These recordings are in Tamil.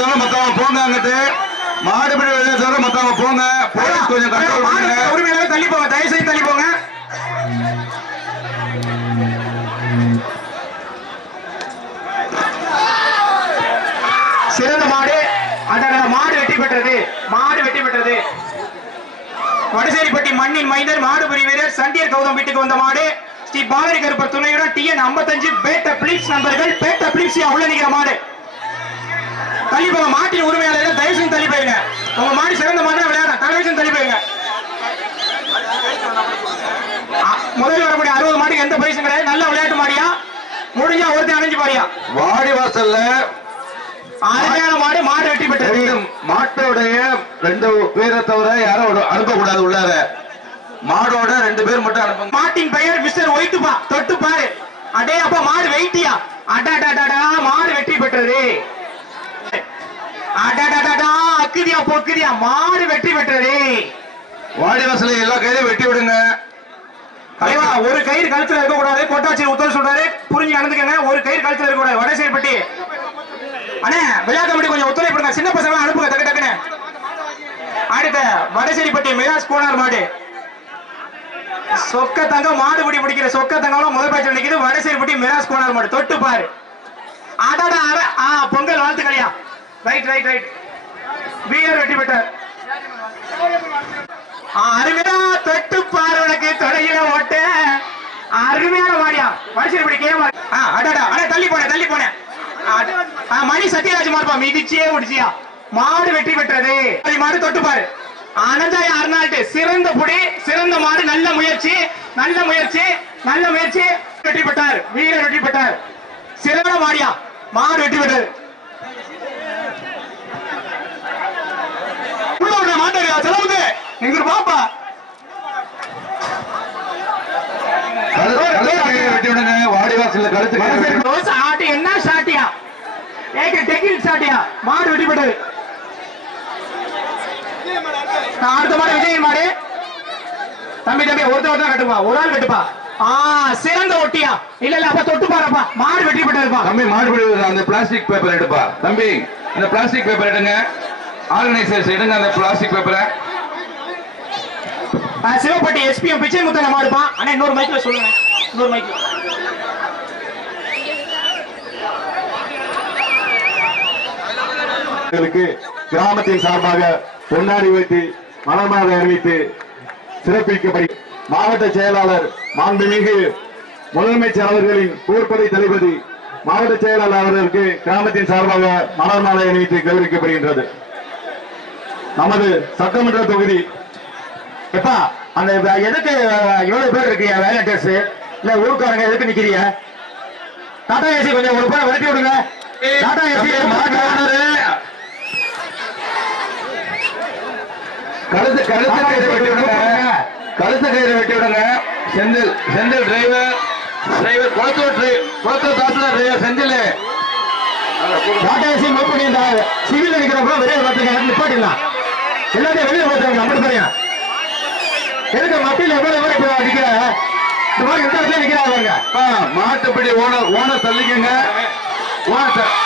தவிர மத்தவங்க போங்க. அங்கிட்டு மாடுபிடி வெளியே தவிர மத்தவங்க போங்க. போலீஸ் கொஞ்சம் கண்ட்ரோல் பண்ணுங்க. உரிமையாளர் தள்ளி போங்க, தயவு செய்து தள்ளி போங்க. சிறந்த மாடு, அந்த மாடு வெற்றி பெற்றது. மாடு வெற்றி பெற்றது. வடசேரிப்பட்டி மண்ணின் மைந்தர் மாடுபுரி வீரர் சண்டியர் கௌதம் வீட்டுக்கு வந்த மாடு ஸ்ரீ பாலரி கருப்பர் துணையுடன் TN 55 பேட்ட பிலிப்ஸ் நண்பர்கள். பேட்ட பிலிப்ஸியா உள்ள நிக்கிற மாடு. தள்ளி போங்க. மாட்டின் உரிமையாளர்கள் தயவு செஞ்சு தள்ளி போயிருங்க. உங்க மாடு சிறந்த மாடு விளையாட தலைவசம் தள்ளி போயிருங்க. முதல்ல வரக்கூடிய 60 மாட்டுக்கு எந்த பரிசும் கிடையாது. நல்ல விளையாட்டு மாடியா, முடிஞ்சா ஒருத்தர் அணைஞ்சு பாரியா. வாடி வாசல்ல அருமையான மாடு. மாடு வெற்றி பெற்றது. மாட்டோடைய 2 பேரை தவிர யாரும் அனுப்பக்கூடாது உள்ளார. மாடோட 2 பேர் மட்டும் அனுப்புங்க. மாட்டின் பெயர் மிஸ்டர் ஒயிட்டுப்பா. தொட்டு பாரு. அடே அப்பா மாடு வெயிட்டியா. அடாடாடா மாடு வெற்றி பெற்றது. அடாடாடா அக்குதியா பொக்குதியா மாடு வெற்றி பெற்றது. வாடி வாசல்ல எல்லா கயிறையும் வெட்டி விடுங்க. தலைவா ஒரு கயிறு கழுத்துல இருக்க கூடாது. கொட்டாச்சி உத்தரவு சொல்றாரு, புரிஞ்சு நடந்துக்கங்க. ஒரு கயிறு கழுத்துல இருக்க கூடாது. வடசேரிப்பட்டி அண்ணே விளையாட்டு கமிட்டி கொஞ்சம் ஒத்துழைப்பு. சின்ன பசங்க அனுப்புங்க டக்கு டக்குன்னு. அடுத்த வடசேரிப்பட்டி மிராஸ் கோனார் மாடு. சொக்க தங்கம் மாடுபிடி பிடிக்கிற சொக்க தங்கம் முதல் பேட்ச் நிக்குது. வடசேரிப்பட்டி மிராஸ் கோனார் மாடு. தொட்டு பாரு. அடடா பொங்கல் வாழ்த்துக்களையா. Right right right. வீரர் வெற்றி பெற்றார். அருமையா தொட்டு பாரு. உனக்கு தொடையில ஓட்ட அருமையான மாடியா. வடசேரிப்பட்டி கேமா. அடடா அண்ணா தள்ளி போனேன் தள்ளி போனேன். மணி சத்யராஜ் மார்பா மிதிச்சியே முடிச்சியா. மாடு வெற்றி பெற்றது. மாடு தொட்டு பாரு. அனந்தாய அர்னால்ட் சிறந்த புடி, சிறந்த மாடு. நல்ல முயற்சி நல்ல முயற்சி நல்ல முயற்சி. வெற்றி பெற்றார். வீரர் வெற்றி பெற்றார். சிறந்த மாடியா. மாடு வெற்றி பெற்றது. மாட்டாரு செலவுக்கு எங்க பாப்பா வெட்டி விடுங்க. வாடி வாசல்ல கழுத்து ஆட்டி என்ன சாட்டியா. மாடு வெட்டி பெற்றது. அடுத்த மாடு விஜய் மாடு. தம்பி தம்பி ஒருத்தர் கட்டுப்பா. ஒரு ஆள் கட்டுப்பா. சிறந்த ஒட்டியா. இல்ல இல்ல அப்ப தொட்டு பாருப்பா. மாடு வெட்டி பெற்றதுப்பா. தம்பி மாடு அந்த பிளாஸ்டிக் பேப்பர் எடுப்பா. தம்பி இந்த பிளாஸ்டிக் பேப்பர் எடுங்க. ஆர்கனைசர்ஸ் எடுங்க அந்த பிளாஸ்டிக் பேப்பரை. சிவப்பட்டி SPM பிச்சை முத்தன மாடுப்பா. அண்ணா இன்னொரு மைக்ல சொல்லுங்க. இன்னொரு மைக்ல கிராமத்தின் சார்பாக பொன்னாடி வைத்து மலர்மாலை அறிவித்து சிறப்பிக்கப்படி மாவட்ட செயலாளர் மாண்புமிகு முதலமைச்சர் அவர்களின் ஊர்படை தளபதி மாவட்ட செயலாளர் அவர்களுக்கு கிராமத்தின் சார்பாக மலர்மாலை அணிவித்து கௌரவிக்கப்படுகின்றது. நமது சட்டமன்ற தொகுதி எப்பா அந்த எதுக்கு எவ்வளவு பேர் இருக்கீங்க? வேலண்டர்ஸ் இல்ல ஊருக்காரங்க எதுக்கு நிக்கிறீங்க? டாடா ஏசி கொஞ்சம் ஒரு பேர் விரட்டி விடுங்க. டாடா ஏசி கழுத்து கயிறு வெட்டி விடுங்க. கழுத்து கயிறு வெட்டி விடுங்க. Senthil driver Kulathur tahsildar driver Senthil. Tata AC move பண்ணி சிவில் அடிக்கிறப்ப வெளியே பார்த்துக்க நிப்பாட்டிடலாம். எல்லாத்தையும் வெளியே பார்த்துருங்க. அப்படி பாருங்க. எதுக்கு மத்தியில் எவ்வளவு அடிக்கிற இந்த மாதிரி எந்த இடத்துல நிக்கிறாங்க. மாட்டுப்படி ஓனர் தள்ளிக்கங்க. ஓனர்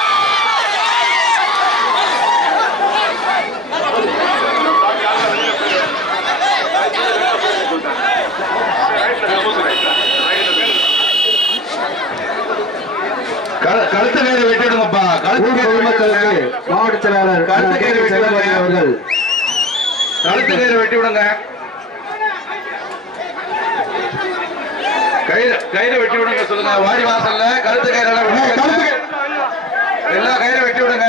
கழுத்து கயிறு வெட்டிடுங்கப்பா. மாவட்ட செயலாளர் கழுத்து கயிறு வெட்டி அவர்கள் கழுத்து கயிறு வெட்டி விடுங்க. கயிறு வெட்டி விடுங்க சொல்லுங்க. வாடி வாசல்ல கழுத்து கயிறு எல்லா கயிறு வெட்டி விடுங்க.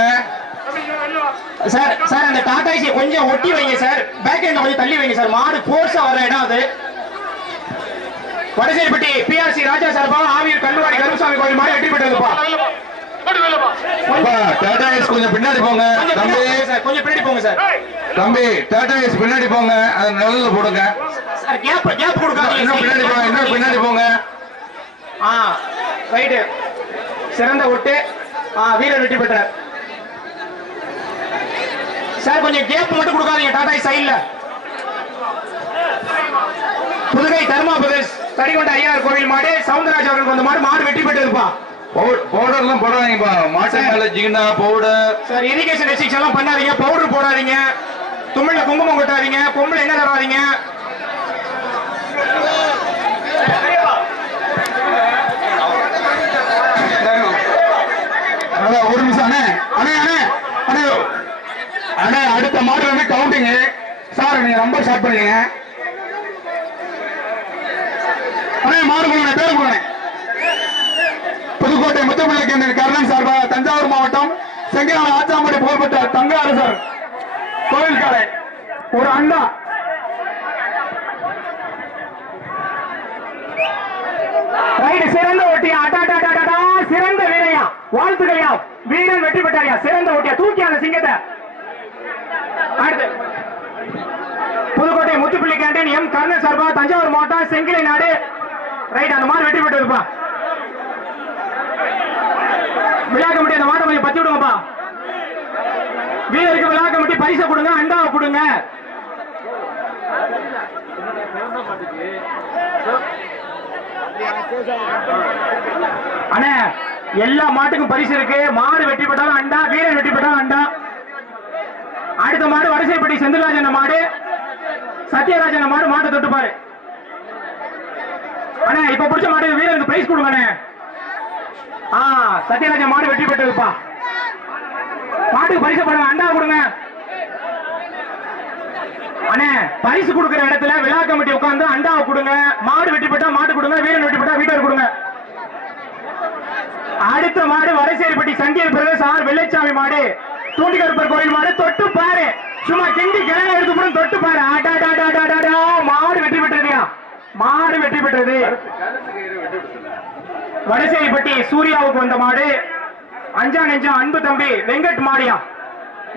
சார் சார் அந்த டாடா ஏசி கொஞ்சம் ஒட்டி வைங்க சார். பேக் எண்ட் கொஞ்சம் தள்ளி வைங்க சார். மாடு போர்ஸா வர இடம் அது. வடசேரிப்பட்டி PRC ராஜா சார்பாக ஆவியூர் கல்லுவாடி கருமசாமி கோயில் மாடு வெற்றி பெற்றதுப்பா. டாடா ஏஸ் கொஞ்சம் பின்னாடி போங்க தம்பி. கொஞ்சம் பின்னாடி போங்க சார். தம்பி டாடா ஏஸ் பின்னாடி போங்க. அது நிழல்ல போடுங்க. சார் கேப் கொடுக்காதீங்க. இன்னும் பின்னாடி போங்க. இன்னும் பின்னாடி போங்க. ரைட். சிறந்த ஒட்டு. வீரர் வெற்றி பெற்றார். சார் கொஞ்சம் கேப் மட்டும் கொடுக்காதீங்க. டாடா ஏஸ் சைடுல. புதுகை தர்மா பிரதேஷ் தடிகொண்ட ஐயார் கோவில் மாடு சவுந்தரராஜ் அவர்களுக்கு வந்த மாடு வெற்றி பெற்றிருப்பா. பவுடர்லாம் போடாதீங்கப்பா. மாட்டு மேல ஜிகினா பவுடர். சார் இரிகேஷன் ரெஸ்ட்ரிக்ஷன் எல்லாம் பண்ணாதீங்க. பவுடர் போடாதீங்க. தும்மில குங்குமம் கொட்டாதீங்க. பொம்பளை என்ன தராதீங்க. ஒரு நிமிஷம் அண்ணே அண்ணே அண்ணே அண்ணே அண்ணே அடுத்த மாடு வந்து கவுண்டிங் சார். நீங்க ரொம்ப ஸ்டார்ட் பண்ணீங்க அண்ணே. மாடு கொடுங்க, பேர் கொடுங்க. புதுக்கோட்டை முத்துப்பிள்ளை கேந்திர கர்ணன் சார்பாக தஞ்சாவூர் மாவட்டம் செங்கலான ஆச்சாம்பட்டி புகழ்பெற்ற தங்க அரசர் கோவில் காலை ஒரு அண்ணா சிறந்த ஓட்டியா. சிறந்த வீரையா. வாழ்த்துக்களையா. வீரன் வெற்றி பெற்றாரியா. சிறந்த ஓட்டியா. தூக்கி அந்த சிங்கத்தை. அடுத்து புதுக்கோட்டை முத்துப்பிள்ளை கேண்டீன் எம் கர்ணன் சார்பா தஞ்சாவூர் மாவட்டம் செங்கிலை நாடு. ரைட், அந்த மாதிரி வெற்றி பெற்றிருப்பா. விழா கமிட்டி அந்த மாட்டை கொஞ்சம் பத்தி விடுங்கப்பா. வீரருக்கு விழா கமிட்டி பரிசை கொடுங்க, அண்டாவை கொடுங்க. அண்ணே எல்லா மாட்டுக்கும் பரிசு இருக்கு. மாடு வெற்றி பெற்றாலும் அண்டா, வீரர் வெற்றி பெற்றாலும் அண்டா. அடுத்த மாடு வடசைப்பட்டி செந்தில்ராஜன் மாடு, சத்யராஜன் மாடு. மாட்டை தொட்டு பாரு அண்ணே. இப்ப பிடிச்ச மாடு வீரருக்கு பிரைஸ் கொடுங்க அண்ணே. சத்யராஜன் மாடு வெற்றி பெற்றிருப்பா. மாட்டுக்கு பரிசு பண்ணுங்க, அண்டா கொடுங்க அண்ணே. பரிசு கொடுக்கிற இடத்துல விழா கமிட்டி உட்கார்ந்து அண்டாவை கொடுங்க. மாடு வெற்றி பெற்றா மாட்டு கொடுங்க, வீரன் வெற்றி பெற்றா வீட்டர் கொடுங்க. அடுத்த மாடு வடசேரிப்பட்டி சங்கீர் பிரதேச ஆர் வெள்ளைச்சாமி மாடு, தூண்டிகருப்பர் கோயில் மாடு. தொட்டு பாரு, சும்மா கிண்டி கிழங்கு எடுத்து போற தொட்டு பாரு. மாடு வெற்றி பெற்றதுயா. மாடு வெற்றி பெற்றது. வடசேரிப்பட்டி சூர்யாவுக்கு வந்த மாடு அஞ்சா நெஞ்சா அன்பு தம்பி வெங்கட் மாடியா.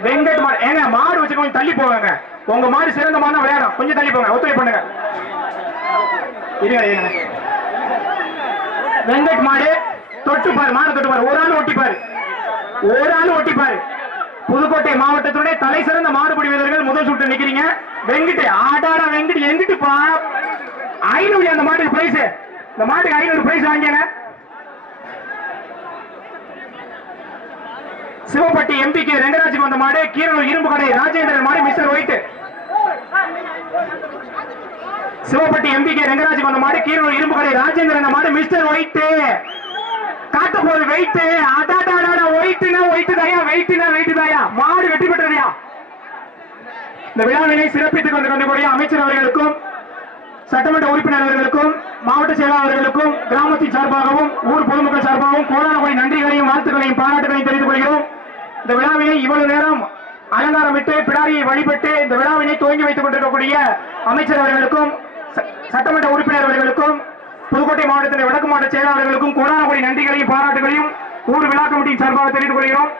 வெங்கட் மாடு ஏங்க மாடு வச்சு கொஞ்சம் தள்ளி போவாங்க. உங்க மாடு சிறந்த மாடு விளையாடும். கொஞ்சம் தள்ளி போங்க, ஒத்துழைப்பு பண்ணுங்க. வெங்கட் மாடு தொட்டு பாரு. மாடு தொட்டு பாரு. ஒரு ஆள் ஒட்டிப்பாரு. ஒரு ஆள் ஒட்டிப்பாரு. புதுக்கோட்டை மாவட்டத்துடைய தலை சிறந்த மாடுபிடி வீரர்கள் முதல் சுட்டு நிக்கிறீங்க. வெங்கட் ஆடாடா. வெங்கட் எங்கிட்டுப்பா 500 அந்த மாட்டுக்கு பிரைஸ். இந்த மாட்டுக்கு 500 பிரைஸ் வாங்கின. சிவப்பட்டி எம்பிக்கு ரெங்கராஜுக்கு வந்த மாடு, கீரனூர் இரும்பு கடை ராஜேந்திரன் மாடு மிஸ்டர் ஒயிட். சிவப்பட்டி எம்பிக்கு ரெங்கராஜுக்கு வந்த மாடு, கீரனூர் இரும்பு கடை ராஜேந்திரன் மாடு மிஸ்டர் ஒயிட். காட்ட போது வெயிட். ஒயிட்னா ஒயிட் தாயா, வெயிட்னா வெயிட் தாயா. மாடு வெற்றி பெற்றதையா. இந்த விழாவினை சிறப்பித்துக் கொண்டிருக்கக்கூடிய அமைச்சர் அவர்களுக்கும் சட்டமன்ற உறுப்பினர் அவர்களுக்கும் மாவட்ட செயலாளர்களுக்கும் கிராமத்தின் சார்பாகவும் ஊர் பொதுமக்கள் சார்பாகவும் கோடான கோடி நன்றிகளையும் வாழ்த்துக்களையும் பாராட்டுகளையும் தெரிவித்துக் கொள்கிறோம். இந்த விழாவினை இவ்வளவு நேரம் அலங்காரமிட்டு பிடாரியை வழிபட்டு இந்த விழாவினை துவங்கி வைத்துக் கொண்டிருக்கக்கூடிய அமைச்சர் அவர்களுக்கும் சட்டமன்ற உறுப்பினர் அவர்களுக்கும் புதுக்கோட்டை மாவட்டத்தின் வடக்கு மாவட்ட செயலாளர்களுக்கும் கோடான கோடி நன்றிகளையும் பாராட்டுகளையும் ஊர் விழா கமிட்டியின் சார்பாக தெரிவித்துக் கொள்கிறோம்.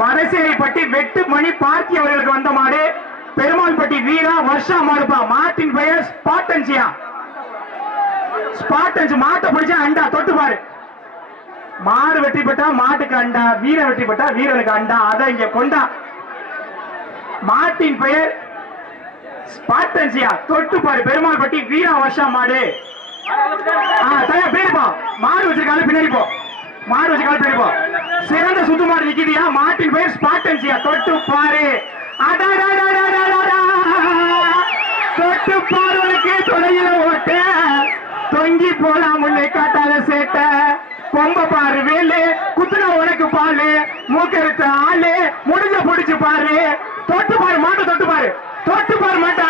வடசேரிப்பட்டி வெட்டு மணி பார்த்தி அவர்களுக்கு வந்த மாடு பெருமாள்பட்டி வீரா வருஷா மாடுப்பா. மாட்டின் பெயர் ஸ்பாட்டன்சியா. ஸ்பாட்டன்ஸ். மாட்டை பிடிச்சா அண்டா தொட்டு பாரு. மாடு வெற்றி பெற்றா மாட்டுக்கு அண்டா, வீர வெற்றி பெற்றா வீரனுக்கு அண்டா. அதை இங்க கொண்டா. மாட்டின் பெயர் ஸ்பாட்டன்சியா. தொட்டு பாரு. பெருமாள்பட்டி வீரா வருஷா மாடு. பேருப்பா. மாடு வச்சிருக்காங்க பின்னாடி போ. மாடு வச்சிருக்காங்க பின்னாடி போ. சிறந்த சுத்து மாடு நிக்கிதியா. மாட்டின் பெயர் ஸ்பாட்டன்சியா. தொட்டு பாரு. தொட்டு பாருவனுக்கு தொலையில ஓட்ட தொங்கி போலாம் முன்னே காட்டாத சேட்ட. கொம்ப பாரு வேலு, குத்துன உனக்கு பாலு, மூக்கெடுத்த ஆளு முடிஞ்ச பிடிச்சு பாரு. தொட்டு பாரு. மாட்டை தொட்டு பாரு. தொட்டு பாரு மாட்டை.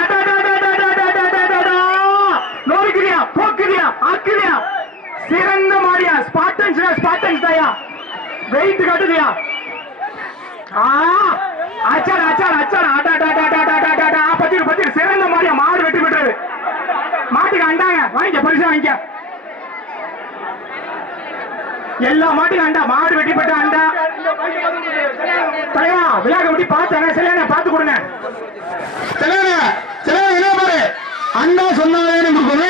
நோரிக்கிறியா, போக்குறியா, ஆக்குறியா. சிறந்த மாடியா. ஸ்பாட்டன்ஸ் ஸ்பாட்டன்ஸ் தாயா. வெயிட் காட்டுதியா. அச்சார அச்சார அச்சார. பத்திரு சிறந்த மாடியா. மாடு வெற்றி பெற்றது. மாட்டுக்கு அண்டாங்க. வாங்கிக்க பரிசு வாங்கிக்க. எல்லா மாட்டுக்கும் அண்டா. மாடு வெற்றி பெற்ற அண்டா. தலைவா விழா கமிட்டி பார்த்தாங்க. சரியான பார்த்து கொடுங்க. பாரு அண்டா சொன்னாலே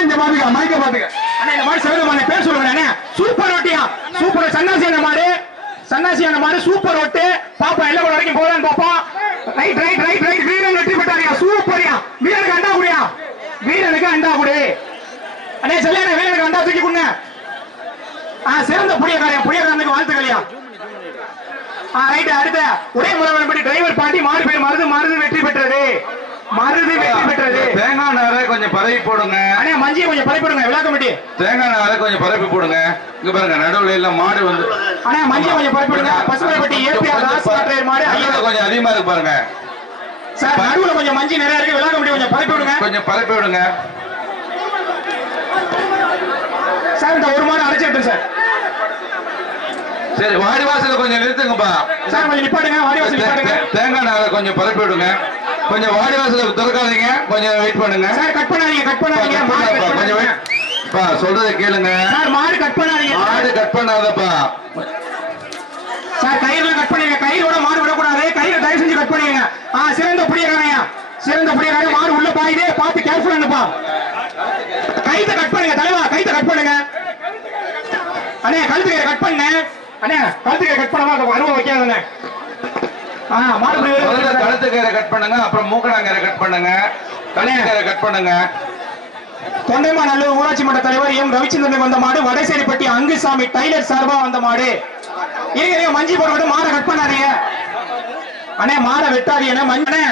இந்த மாதிரி மைக்க பாத்துக்க. அண்ணா இந்த மாதிரி சிறந்த பேர் சொல்லுங்க. சூப்பர் ஓட்டியா. சூப்பர் சன்னாசியான மாடு. சன்னாசியான மாடு சூப்பர் ஓட்டு. பாப்பா எல்லாம் வரைக்கும் போறான்னு பாப்பா. Right right right right. வீரன் வெற்றி பெற்றாரியா. சூப்பரியா. வீரனுக்கு அண்டா குடியா. வீரனுக்கு அண்டா குடி. அண்ணே சொல்லுங்க. வீரனுக்கு அண்டா தூக்கி கொடுங்க. சிறந்த புளியக்காரனுக்கு வாழ்த்துக்களையா. ரைட். அடுத்த ஒரே முறை டிரைவர் பாண்டி மாடு பேர் மருது வெற்றி பெற்றது. தேங்காய் நாரை கொஞ்சம் பரப்பி போடுங்க. அண்ணே மஞ்சியை கொஞ்சம் பரப்பி போடுங்க. விழா கமிட்டி தேங்காய் நாரை கொஞ்சம் பரப்பி போடுங்க. இங்க பாருங்க நடுவுல எல்லாம் மாடு வந்து. அண்ணே மஞ்சியை கொஞ்சம் பரப்பி போடுங்க. பசுமலைப்பட்டி ஏபிஆர் ராஸ்காட்ரேர் மாடு கொஞ்சம் அதிகமா இருக்கு பாருங்க சார். நடுவுல கொஞ்சம் மஞ்சி நிறைய இருக்கு. விழா கமிட்டி கொஞ்சம் பரப்பி விடுங்க. கொஞ்சம் பரப்பி விடுங்க சார். இந்த ஒரு மாடு அடைச்சிட்டு சார். சரி வாடி வாசல கொஞ்சம் நிறுத்துங்கப்பா சார். கொஞ்சம் நிப்பாட்டுங்க. வாடி வாசல் நிப்பாட்டுங்க. தேங்காய் நாரை கொஞ்சம் பரப்பி விடுங்க. கொஞ்சம் வாடி வாசல திறக்காதீங்க. கொஞ்சம் வெயிட் பண்ணுங்க சார். கட் பண்ணாதீங்க. கொஞ்சம் வெயிட் சொல்றதை கேளுங்க சார். மாடு கட் பண்ணாதீங்க. மாடு கட் பண்ணாதப்பா சார். கயிறுல கட் பண்ணிடுங்க. கயிறோட மாடு விடக்கூடாது. கயிறு தயவு செஞ்சு கட் பண்ணிடுங்க. சிறந்த புளியக்காரையா. மாடு உள்ள பாயுதே பார்த்து கேர்ஃபுல் பண்ணுப்பா. கைத்தை கட் பண்ணுங்க தலைவா. கைத்தை கட் பண்ணுங்க அண்ணே. கழுத்துக்கை கட் பண்ண அண்ணே. கழுத்துக்கை கட் பண்ணாம அந்த அருவா வைக்காதண்ணே. கழுத்துக்கரை கட் பண்ணுங்க. அப்புறம் மூக்கணாங்கரை கட் பண்ணுங்க. கழுத்துக்கரை கட் பண்ணுங்க. தொண்டைமாநல்லூர் ஊராட்சி மன்ற தலைவர் எம் ரவிச்சந்திரன் வந்த மாடு. வடசேரிப்பட்டி அங்குசாமி டைலர் சார்பா வந்த மாடு. இருங்க மஞ்சி போட்டு மாடை கட் பண்ணாதீங்க அண்ணே. மாடை வெட்டாதீங்க. மஞ்சனே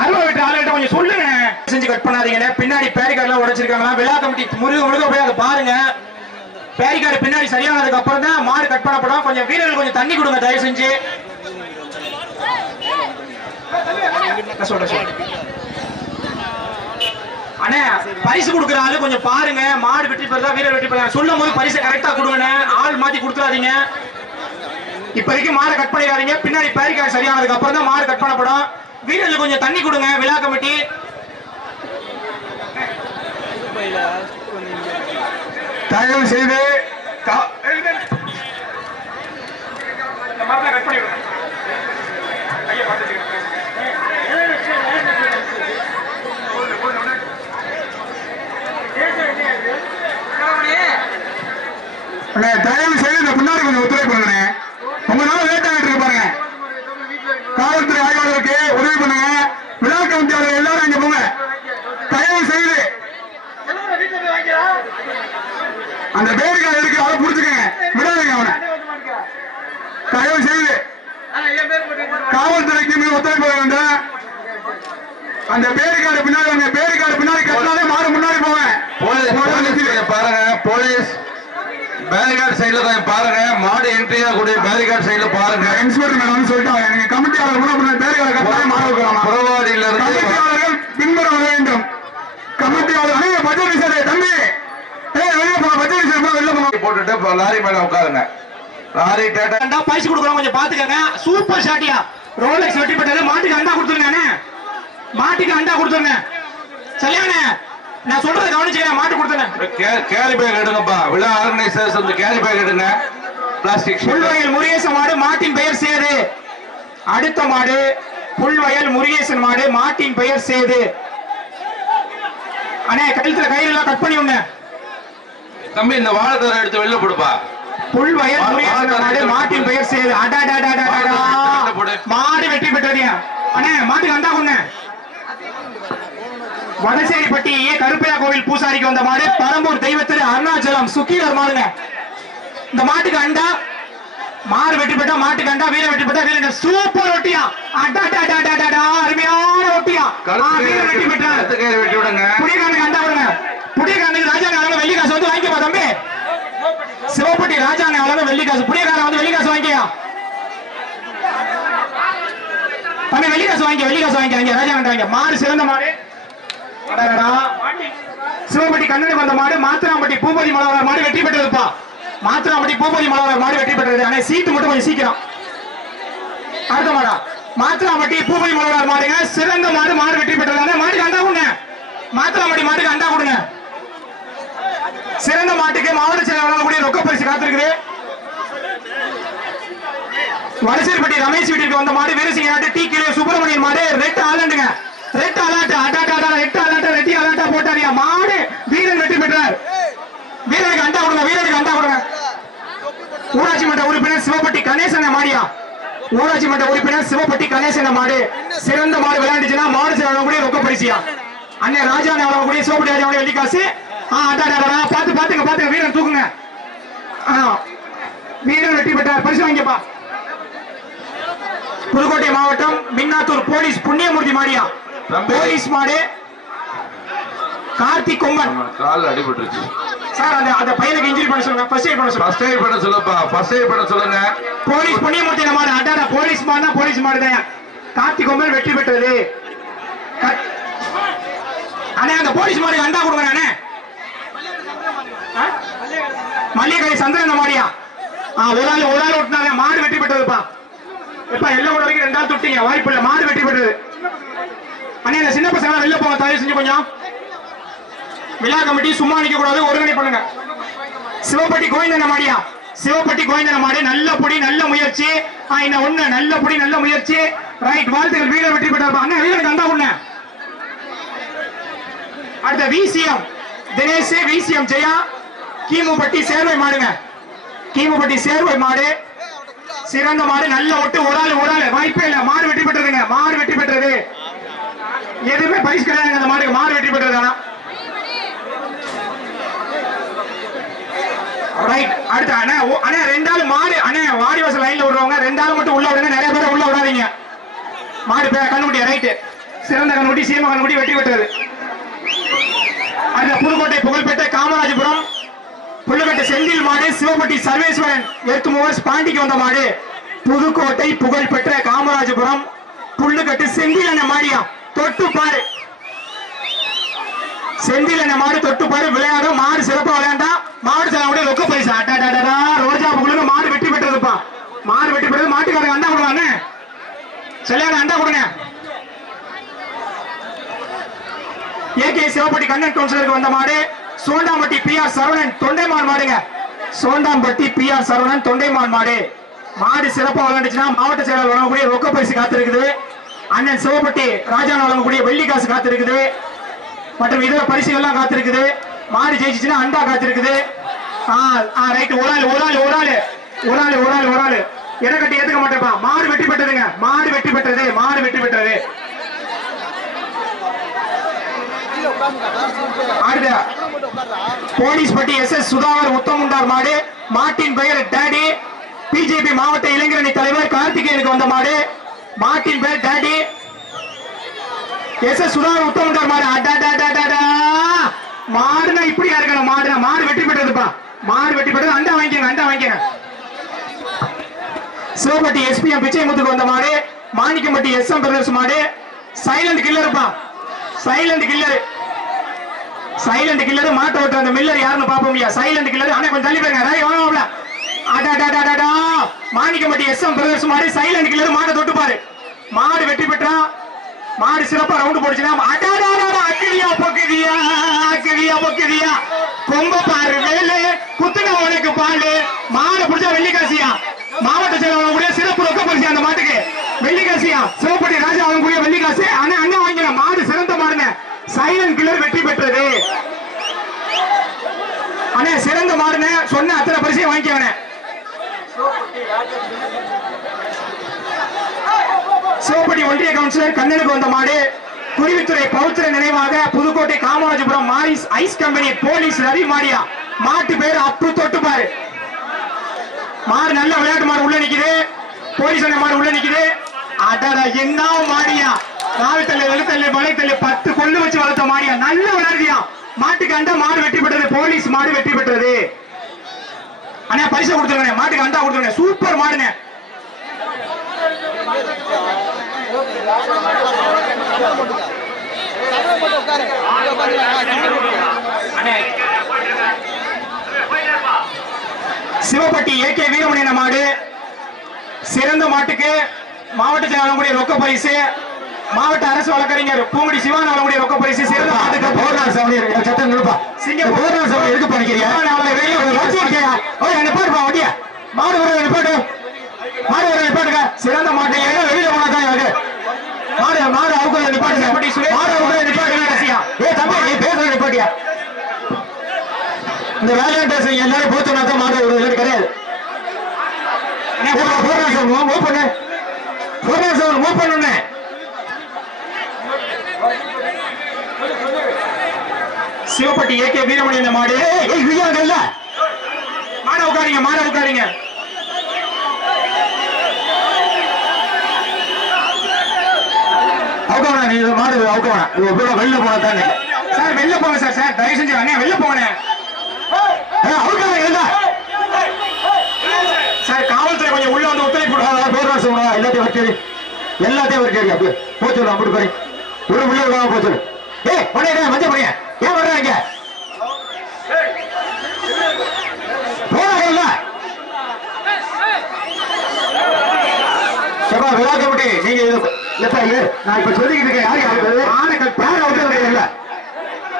அருவா வெட்ட ஆளுகிட்ட கொஞ்சம் சொல்லுங்க. செஞ்சு கட் பண்ணாதீங்க. பின்னாடி பேரிகார்ட்லாம் உடைச்சிருக்காங்களா. விழா கமிட்டி முருக போய் அதை பாருங்க. பேரிகார்டு பின்னாடி சரியானதுக்கு அப்புறம் தான் மாடு கட் பண்ணப்படும். கொஞ்சம் வீரர்கள் கொஞ்சம் தண்ணி கொடுங்க தயவு செஞ்சு. அண்ணே பரிசு கொடுக்குற ஆளு கொஞ்சம் பாருங்க. மாடு வெற்றி பெறதா வீரர் வெற்றி பெறதா சொல்லும் போது பரிசை கரெக்டா கொடுங்க. ஆள் மாத்தி கொடுத்துறாதீங்க. இப்போதைக்கு மாடை கட் பண்ணிடாதீங்க. பின்னாடி பேரிகார்டு சரியானதுக்கு அப்புறம் தான் மாடு கட் பண்ணப்படும். வீரர்கள் கொஞ்சம் தண்ணி கொடுங்க. விழா கமிட்டி தயவு செய்து கட் பண்ணி தயவு செய்து இந்த பின்னாடி கொஞ்சம் ஒத்துழைப்பு பண்ணுங்க. உங்களால லேட் ஆகிட்டு இருக்கு பாருங்க. காவல்துறை ஆய்வாளருக்கு உதவி பண்ணுங்க. விழா கமிட்டியாளர் எல்லாரும் இங்க போங்க. தயவு செய்து அந்த பேருக்காக இருக்கு அதை புடிச்சுக்கங்க. விடாதீங்க அவனை. தயவு செய்து காவல்துறைக்கு ஒத்துழைப்பு வேண்டும். அந்த பேருக்காடு பின்னாடி வாங்க. பேருக்காடு பின்னாடி கட்டினாலே மாடு முன்னாடி போவேன். பாருங்க போலீஸ் பேரிகார்டு சைடுல கொஞ்சம் பாருங்க. மாடு என்ட்ரியா கூடிய பேரிகார்டு சைடுல பாருங்க. இன்ஸ்பெக்டர் மேடம் சொல்லிட்டாங்க. நீங்க கமிட்டியாளர் கூட பேரிகார்டு கட்டாலே மாடு வைக்கலாம். புறவாடியில இருந்து கமிட்டியாளர்கள் பின்பற்ற வேண்டும். கமிட்டியாளர் பட்ஜெட் சார் தம்பி வெளியே போன பட்ஜெட் சார் வெளில போட்டுட்டு லாரி மேல உட்காருங்க. லாரி டேட்டா பரிசு கொடுக்குறோம். கொஞ்சம் பாத்துக்கங்க. சூப்பர் ஷாட்டியா. ரோலெக்ஸ் வெட்டி பெற்றது. மாட்டுக்கு அண்டா கொடுத்துருங்க. மாட்டுக்கு அண்டா கொடுத்துருங்க. சரியானே நான் சொல்றதை கவனிச்சுக்கிறேன். மாட்டு கொடுத்துருங்க. கேரி பேக் எடுங்கப்பா. விழா ஆர்கனைசர்ஸ் வந்து கேரி பேக் எடுங்க. பிளாஸ்டிக். புல்வயல் முருகேசன் மாடு. மாட்டின் பெயர் சேது. அடுத்த மாடு புல்வயல் முருகேசன் மாடு. மாட்டின் பெயர் சேது. அண்ணே கழுத்துல கயிறு எல்லாம் கட் பண்ணி விடுங்க தம்பி. இந்த வாழைத்தோரை எடுத்து வெளில போடுப்பா. புல்வயல் முருகேசன் மாடு. மாட்டின் பெயர் சேது. மாடு வெற்றி பெற்றது. அண்ணே மாட்டுக்கு அண்டா கொண்டு. வடசேரிப்பட்டி கருப்பையா கோவில் பூசாரிக்கு வந்த மாடு. பரம்பூர் தெய்வத்திரு அருணாச்சலம் சுக்கீலர் மாடுங்க. இந்த மாட்டுக்கு அண்டா. மாடு வெற்றி பெற்றா மாட்டுக்கு அண்டா. வீர வெற்றி பெற்றா வீரங்க. சூப்பர் ஒட்டியா. அருமையான ஒட்டியா. வீர வெற்றி பெற்றார். புடிகானுக்கு அண்டா விடுங்க. புடிகானுக்கு ராஜாங்க அளவு வெள்ளி காசு வந்து வாங்கிப்பா தம்பி. சிவப்பட்டி ராஜாங்க அளவு வெள்ளி காசு. புடிகாரன் வந்து வெள்ளி காசு வாங்கியா தம்பி. வெள்ளி காசு வாங்கி ராஜா. மாடு சிறந்த மாடு. சிவப்பட்டி கண்ணனுக்கு வந்த மாடு. மாத்திராம்பட்டி பூபதி மலவர் மாடு வெற்றி பெற்றதுப்பா. மாத்திராம்பட்டி பூபதி மலவர் மாடு வெற்றி பெற்றது. ஆனா சீட்டு மட்டும் கொஞ்சம் சீக்கிரம். அடுத்த மாடா மாத்திராம்பட்டி பூபதி மலவர் மாடுங்க. சிறந்த மாடு. மாடு வெற்றி பெற்றது. மாட்டுக்கு அண்டா கொடுங்க. மாத்திராம்பட்டி மாட்டுக்கு அண்டா கொடுங்க. சிறந்த மாட்டுக்கு மாவட்ட செயலர் வழங்கக்கூடிய ரொக்க பரிசு காத்திருக்குது. வடசேரிப்பட்டி ரமேஷ் வீட்டிற்கு வந்த மாடு. வீரசிங்க நாட்டு டி கே சுப்பிரமணியன் மாடு. ரெட் ஆலண்டுங்க. Red alert. ரெட்டி அலர்ட்டா போட்டாரியா. மாடு வீரன் வெற்றி பெற்றார். வீரனுக்கு அண்டா கொடுங்க. ஊராட்சி மன்ற உறுப்பினர் சிவப்பட்டி கணேசன் மாடியா. ஊராட்சி மன்ற உறுப்பினர் சிவப்பட்டி கணேசன் மாடு. சிறந்த மாடு விளையாண்டுச்சுன்னா மாடு சேரக்கூடிய ரொக்க பரிசியா. அண்ணன் ராஜா கூடிய சிவப்பட்டி ராஜா வெள்ளி காசு. பாத்துங்க வீரன் தூக்குங்க. வீரர் வெற்றி பெற்றார். பரிசு வாங்கிப்பா. புதுக்கோட்டை மாவட்டம் மின்னாத்தூர் போலீஸ் புண்ணியமூர்த்தி மாடியா போலீஸ் மாடு கார்த்திக் கொம்பன். கால் அடிபட்டுருச்சு சார். அந்த பையனுக்கு இன்ஜுரி பண்ண சொல்லுங்க. ஃபர்ஸ்ட் எய்ட் பண்ண சொல்லுங்க. ஃபர்ஸ்ட் எய்ட் பண்ண சொல்லுப்பா. ஃபர்ஸ்ட் எய்ட் பண்ண சொல்லுங்க. போலீஸ் புண்ணியமூர்த்தி மாடு. அடாடா போலீஸ் மாடுனா போலீஸ் மாடு தான். கார்த்திக் கொம்பன் வெற்றி பெற்றது. அண்ணே அந்த போலீஸ் மாடு அண்டா கொடுங்க அண்ணே. மல்லிகை சந்திரன் மாடியா ஒரு ஆள் விட்டுனாங்க. மாடு வெற்றி பெற்றதுப்பா. எப்ப எல்லாம் கூட வரைக்கும் 2 ஆள் தொட்டீங்க. வாய்ப்பு இல்ல. மாடு வெற்றி பெற்றது. அண்ணே இந்த சின்ன பசங்க வெளில போங்க தயவு செஞ்சு. கொஞ்சம் விழா கமிட்டி சும்மா நிக்க கூடாது. ஒருங்கிணை பண்ணுங்க. சிவப்பட்டி கோவிந்தன மாடியா சிவப்பட்டி கோவிந்தன மாடு. நல்ல புடி நல்ல முயற்சி. இன்னும் ஒண்ணு நல்ல புடி நல்ல முயற்சி. ரைட். வாழ்த்துக்கள். வீரர் வெற்றி பெற்றார். அண்ணா வீரனுக்கு அண்டா ஒண்ணு. அடுத்த விசிஎம் தினேஷ் விசிஎம் ஜெயா கீமுப்பட்டி சேர்வை மாடுங்க. கீமுப்பட்டி சேர்வை மாடு சிறந்த மாடு. நல்ல ஒட்டு. ஒரு ஆள் வாய்ப்பே இல்ல. மாடு வெற்றி பெற்றதுங்க. மாடு வெற்றி பெற்றது. எதுவுமே பரிசு கிடையாது அந்த மாடுக்கு. மாடு வெற்றி பெற்றது. ரைட். அடுத்து அண்ணா 2 ஆள் மாடு. அண்ணா வாடிவாசல் லைன்ல விடுறவங்க 2 ஆள் மட்டும் உள்ள விடுங்க. நிறைய பேர் உள்ள விடாதீங்க. மாடு கண்ணுக்குட்டி. ரைட். சிறந்த கண்ணுக்குட்டி சீம கண்ணுக்குட்டி வெற்றி பெற்றது. அந்த புதுக்கோட்டை புகழ்பெற்ற காமராஜபுரம் புல்லுக்கட்டு செந்தில் மாடு சிவப்பட்டி சர்வேஸ்வரன் எர்த்துமோர்ஸ் பாண்டிக்கு வந்த மாடு. புதுக்கோட்டை புகழ்பெற்ற காமராஜபுரம் புல்லுக்கட்டு செந்தில் என்ற மாடியா. தொட்டு பாரு செந்தில் என்ற மாடு. தொட்டு பாரு. விளையாடும் மாடு. சிறப்பா விளையாண்டா மாடு செலவுடைய ரொக்க பரிசு. ரோஜா புகழுக்கு மாடு வெற்றி பெற்றதுப்பா. மாடு வெற்றி பெற்றது. மாட்டுக்காரங்க அண்டா கொடுவாங்க. செல்லையான அண்டா கொடுங்க. ஏகே சிவப்பட்டி கண்ணன் கவுன்சிலருக்கு வந்த மாடு சோண்டாம்பட்டி பிஆர் சரவணன் தொண்டைமான் மாடுங்க. சோண்டாம்பட்டி பிஆர் சரவணன் தொண்டைமான் மாடு. மாடு சிறப்பா விளையாண்டுச்சுன்னா மாவட்ட செயலாளர் வழங்கக்கூடிய ரொக்க பரிசு காத்திருக்குது. அண்ணன் சிவப்பட்டி ராஜான வழங்கக்கூடிய வெள்ளி காசு காத்திருக்குது. மற்றும் இதர பரிசுகள்லாம் காத்திருக்குது. மாடு ஜெயிச்சுன்னா அண்டா காத்திருக்குது. ரைட். ஒரு ஆள் இடக்கட்டி ஏத்துக்க மாட்டேப்பா. மாடு வெற்றி பெற்றதுங்க. மாடு வெற்றி பெற்றது. மாடு வெற்றி பெற்றது. போலீஸ் பட்டி எஸ் சுதாகர் உத்தமுண்டார் மாடு. மாட்டின் பெயர் டாடி. பிஜேபி மாவட்ட இளைஞரணி தலைவர் கார்த்திகேயனுக்கு வந்த மாடு. மாட்டின் பெயர் டாடி. எஸ் சுதாகர் உத்தமுண்டார் மாடு. மாடுனா இப்படியா இருக்கணும். மாடு வெற்றி பெற்றதுப்பா. மாடு வெற்றி பெற்றது. அண்டா வாங்கிக்கங்க. சிவப்பட்டி எஸ்பிஎம் பிச்சைமுத்துக்கு வந்த மாடு. மாணிக்கம்பட்டி எஸ்எம் பிரதர்ஸ் மாடு. சைலண்ட் கில்லருப்பா. சைலண்ட் கில்லர் மாட்ட ஓட்டுற அந்த மில்லர் யாருன்னு பாப்போம். Silent killer. ஆனா கொஞ்சம் தள்ளி போயிருங்க. மாணிக்கம்பட்டி எஸ்எம் பிரதர்ஸ் மாடு. Silent killer. மாட்டை தொட்டு பாரு. மாடு வெற்றி பெற்றா. மாடு சிறப்பா ரவுண்ட் போடுச்சுன்னா பொக்குதியா கொம்ப பாரு. வேலு குத்துன உனக்கு பாலு. மாடு பிடிச்சா வெள்ளிக்காசியா. மாவட்ட செயலாளர் சிறப்பு ரொக்க பரிசு அந்த மாட்டுக்கு. வெள்ளிக்காசியா. சிவப்பட்டி ராஜா அவங்களுடைய வெள்ளிக்காசு. ஆனா அங்க வாங்கின மாடு சிறந்த மாடுங்க. சைலண்ட் கில்லர் வெற்றி பெற்றது. அண்ணே சிறந்த மாடுன சொன்ன அத்தனை பரிசையும் வாங்கிக்கவனே. சிவப்பட்டி ஒன்றிய கவுன்சிலர் கண்ணனுக்கு வந்த மாடு. குருவித்துறை பௌத்திர நினைவாக Pudukkottai Kamarajapuram Maris ice company police Ravi மாடியா. மாட்டு பேர் அப்பு தொட்டு பாரு. மாடு நல்ல விளையாட்டு மாடு உள்ள நிக்குது. போலீஸ் மாடு உள்ள நிக்குது. என்ன மாடியா. நாவித்தள்ளு வெளுத்தள்ளு மலைத்தள்ளு 10 கொள்ளு வச்சு வளர்த்த மாடியா. நல்ல விளையாடுறியா. மாட்டுக்கு அண்டா. மாடு வெற்றி பெற்றது. போலீஸ் மாடு வெற்றி பெற்றது. அண்ணா பரிசு கொடுத்துருங்க. மாட்டுக்கு அண்டா கொடுத்துருங்க. சூப்பர் மாடுங்க. சிவப்பட்டி ஏகே வீரமணி மாடு. சிறந்த மாட்டுக்கு மாவட்ட செயலாளர் ரொக்க பரிசு. மாவட்ட அரசு வழக்கறிஞர் பூங்குடி சிவான் அவர்களுடைய ரொக்க பரிசு. சிறந்த மாட்டுக்கு போர்னார் சவணியர் சட்டம் நிறுப்பா. சிங்கம் போர்னார் சவணி எதுக்கு பண்ணிக்கிறீங்க? மாடு ஒரு நிப்பாட்டு. மாடு ஒரு நிப்பாட்டுங்க. சிறந்த மாட்டு வெளியில போனாதான் எனக்கு மாடு அவுக்குள்ள நிப்பாட்டுங்க. மாடு அவுக்குள்ள நிப்பாட்டுங்க. தம்பி நீ பேசுற நிப்பாட்டியா. இந்த வேலையாட்டு எல்லாரும் போத்தோம்னா தான் மாடு ஒரு கிடையாது. சிவப்பட்டி ஏகே வீரமணி மாடு. மாட உட்காருங்க, மாட உட்காருங்க. அவுக்கவனா நீ மாடு அவுக்கவனா வெளில போனா தானே சார் வெளில போங்க சார். சார் தயவு செஞ்சு அண்ணே வெளில போங்க அவுக்கவனா இருந்தா சார். காவல்துறை கொஞ்சம் உள்ள வந்து ஒத்துழைப்பு எல்லாத்தையும் வச்சேரி எல்லாத்தையும் வச்சேரி அப்படியே போச்சு அப்படி பாரு ஒரு உள்ள விடாம போச்சு. ஏய் பண்ண மஞ்சள் பண்ணிய ஏன் வர்றாங்க போறாங்கல்ல சபா விழா கமிட்டி நீங்க நான் இப்ப சொல்லிக்கிட்டு இருக்கேன். யாரு ஆணைகள் பேர இல்ல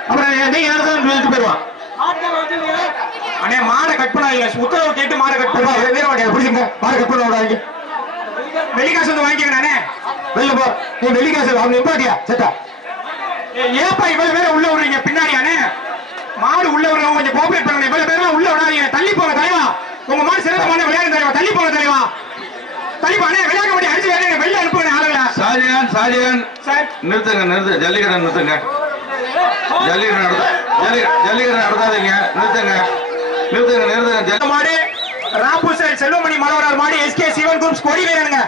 அப்புறம் நீங்க யாரும் போயிடுவான். அண்ணே மாடை கட் பண்ணாதீங்க, உத்தரவு கேட்டு மாடை கட் பண்ண வீரவாடியா பிடிச்சிங்க மாடு கட் பண்ண விடாதீங்க. வெள்ளிக்காசு வந்து வாங்கிக்கணும் அண்ணே. வெளில போ நீ வெள்ளிக்காசு அவங்க நிப்பாட்டியா செட்டா ஏப்பா இவ்வளவு பேரை உள்ள விடுறீங்க பின்னாடி அண்ணே? மாடு உள்ள விடுறவங்க கொஞ்சம் கோஆபரேட் பண்ணுங்க. இவ்வளவு பேரும் உள்ள விடாதீங்க. தள்ளி போங்க தலைவா. உங்க மாடு சிறந்த மாடு விளையாடு தலைவா. தள்ளி போங்க தலைவா. தள்ளி போங்க விளையாட மாட்டேன் அடிச்சு வேற வெளில அனுப்புங்க ஆளுங்களா. ஷாஜியான் சார் நிறுத்துங்க ஜல்லிக்கட்டை நிறுத்துங்க. ஜல்லிக்கட்டை நடத்தாதீங்க. நிறுத்துங்க. மாடு ராம்பூசல் செல்வமணி மலவரார் மாடு எஸ்கே சிவன் குரூப்ஸ் கொடி வேணுங்க.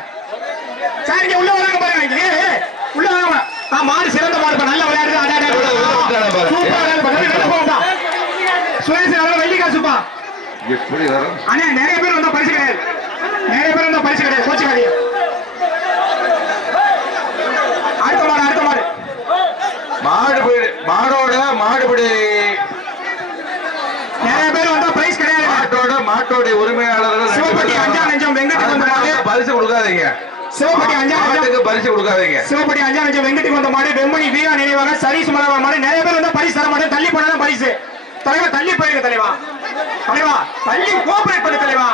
சார் இங்க உள்ள வராங்க பாருங்க. உள்ள வராங்க. மாடு சிறந்த மாடு நல்ல விளையாடுது. சுரேஷ் நல்ல வெள்ளிக்காசுப்பா. எப்படி வரும் அண்ணா நிறைய பேர் வந்தா பரிசு கிடையாது. கோச்சுக்காதீங்க. அடுத்த மாடு மாடுபடி நிறைய பேர் வந்தா பிரைஸ் கிடையாது. மாட்டோட உரிமையாளர்கள் சிவப்பட்டி அஞ்சா நெஞ்சம் வெங்கட்டி வந்த மாடு பரிசு கொடுக்காதீங்க. சிவப்பட்டி அஞ்சா நெஞ்சம் வெங்கட்டி வந்த மாடு வெம்மணி வீரா நினைவாக சரீஸ் மலர் மாடு நிறைய பேர் வந்தா பரிசு தர மாட்டேன். தள்ளி போனா பரிசு தலைவா. தள்ளி போயிருக்க தலைவா. தள்ளி கோஆபரேட் பண்ணு தலைவா.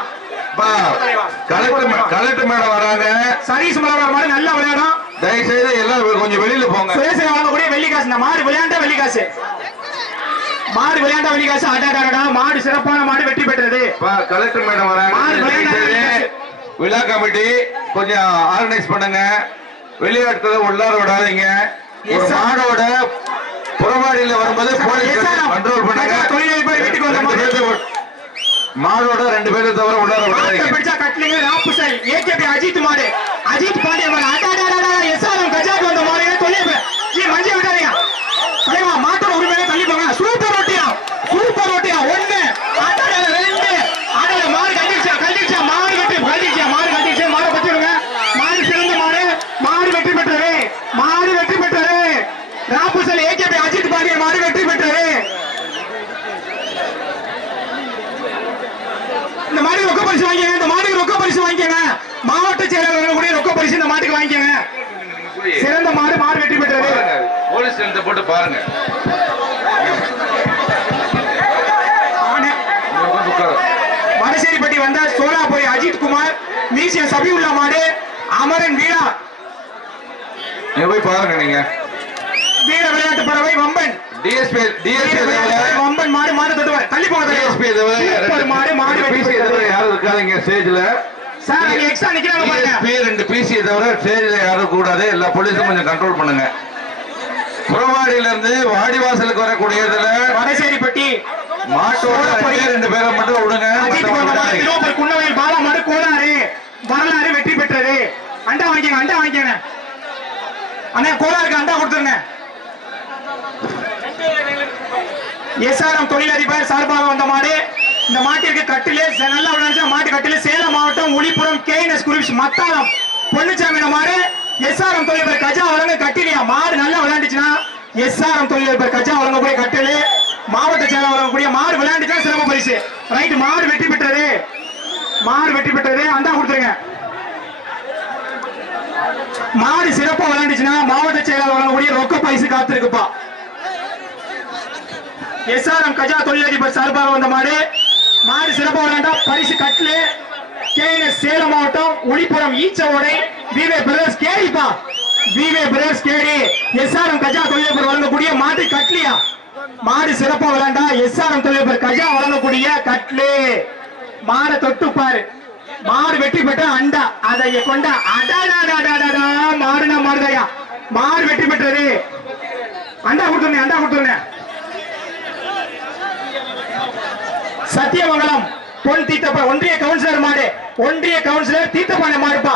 கலெக்டர் மேடம் வராங்க. சரீஸ் மலர் மாடு நல்லா விளையாடும். தயவுசெய்து எல்லாம் கொஞ்சம் வெளியில போங்க. சுரேஷன் வாங்கக்கூடிய வெள்ளிக்காசு. இந்த மாடு விளையாண்டா வெள்ளிக்காசு. அடாடா மாடு சிறப்பான மாடு வெற்றி பெற்றது. கலெக்டர் மேடம் வராங்க. விழா கமிட்டி கொஞ்சம் ஆர்கனைஸ் பண்ணுங்க. வெளியாட்களை உள்ளார விடாதீங்க. ஒரு மாடோட புறமாடியில வரும்போது போலீஸ் கண்ட்ரோல் பண்ணுங்க. வீட்டுக்கு வந்த மாடோட 2 பேரை தவிர உள்ளார விடாதீங்க. பிடிச்சா கட்லிங்க ராம்புசல் ஏகேபி அஜித் மாடு அஜித் பாண்டிய மாடு அடாடா எஸ்ஆர்எம் கஜாக்கு வந்த மாடு தொழில் மஞ்சள் விடாதீங்க தலைவா. மாட்டோட உரிமையில தள்ளி போங்க. சூப்பர் ரொட்டியா ஒண்ணு அடாடா 2 அடாடா மாடு கட்டிடுச்சா மாடு கட்டிடுச்சு மாடு பத்திடுங்க. மாடு சிறந்த மாடு வெற்றி பெற்றது. ராம்புசல் ஏகேபி அஜித் பாண்டிய மாடு வெற்றி பெற்றது. இந்த மாடு ரொக்க பரிசு வாங்கிக்கங்க. மாவட்ட செயலாளர்கள் கூட ரொக்க பரிசு இந்த மாட்டுக்கு வாங்கிக்கங்க. சிறந்த மாடு வெற்றி பெற்றது. போலீஸ் ஸ்டேஷன் போட்டு பாருங்க. வடசேரிப்பட்டி வந்த சோலாபுரி அஜித் குமார் மீசிய சபியுல்லா மாடு அமரன் வீரா போய் பாருங்க. நீங்க வீர விளையாட்டு பறவை வம்பன் டிஎஸ்பி வம்பன் மாடு தொட்டுவார். தள்ளி போங்க. மாடு வெற்றி பெற்றது. யாரும் இருக்காதீங்க ஸ்டேஜ்ல. சார் நீங்க எக்ஸ்ட்ரா நிக்கிறாங்க பாருங்க. 2 பிசி தவிர ஸ்டேஜ்ல யாரும் கூடாது. எல்லா போலீஸும் கொஞ்சம் கண்ட்ரோல் பண்ணுங்க. புறவாடியில இருந்து வாடிவாசலுக்கு வரக்கூடியதுல வடசேரிப்பட்டி மாட்டோட 2 பேரை மட்டும் விடுங்க. குன்னவையில் பாலா மாடு வரலாறு வெற்றி பெற்றது. அண்டா வாங்கிக்கங்க. அண்ணா கோலாருக்கு அண்டா கொடுத்துருங்க. எஸ்ஆர்எம் தொழிலதிபர் சார்பாக வந்த மாடு. இந்த மாட்டிற்கு கட்டிலே நல்லா விளையாடுச்சா மாட்டு கட்டிலே சேலம் மாவட்டம் உளிப்புறம் கேஎன்எஸ் குரூப்ஸ் மத்தாளம் பொன்னுச்சாமி மாடு. எஸ்ஆர்எம் தொழிலதிபர் கஜா வழங்க கட்டிலியா மாடு நல்லா விளையாண்டுச்சுன்னா எஸ்ஆர்எம் தொழிலதிபர் கஜா வழங்கக்கூடிய கட்டிலே மாவட்ட செயலாளர் வழங்கக்கூடிய மாடு விளையாண்டுச்சா சிறப்பு பரிசு. ரைட் மாடு வெற்றி பெற்றது. அண்டா கொடுத்துருங்க. மாடு சிறப்பா விளையாண்டுச்சுன்னா மாவட்ட செயலாளர் வழங்கக்கூடிய ரொக்க பரிசு காத்திருக்குப்பா. எஸ்ஆர்எம் கஜா தொழிலதிபர் சார்பாக வந்த மாடு சிறப்பா விளையாண்டா பரிசு கட்லு. கேஎன்எஸ் சேலம் மாவட்டம் ஒளிப்புறம் ஈச்சவோடை விவே பிரதர்ஸ் கேடிப்பா. கேடி எஸ்ஆர்எம் கஜா தொழிலதிபர் வழங்கக்கூடிய மாட்டு கட்லியா. மாடு சிறப்பா விளையாண்டா எஸ்ஆர்எம் தொழிலதிபர் கஜா வழங்கக்கூடிய கட்லு. மாடை தொட்டு பாரு. மாடு வெற்றி பெற்ற அண்டா அதை கொண்டா மாடுதாயா. மாடு வெற்றி பெற்றது. அண்டா கொடுத்துருங்க. சத்தியமங்கலம் பொன் தீத்தப்ப ஒன்றிய கவுன்சிலர் மாடு, ஒன்றிய கவுன்சிலர் தீத்தப்பாண்ட மாடுப்பா.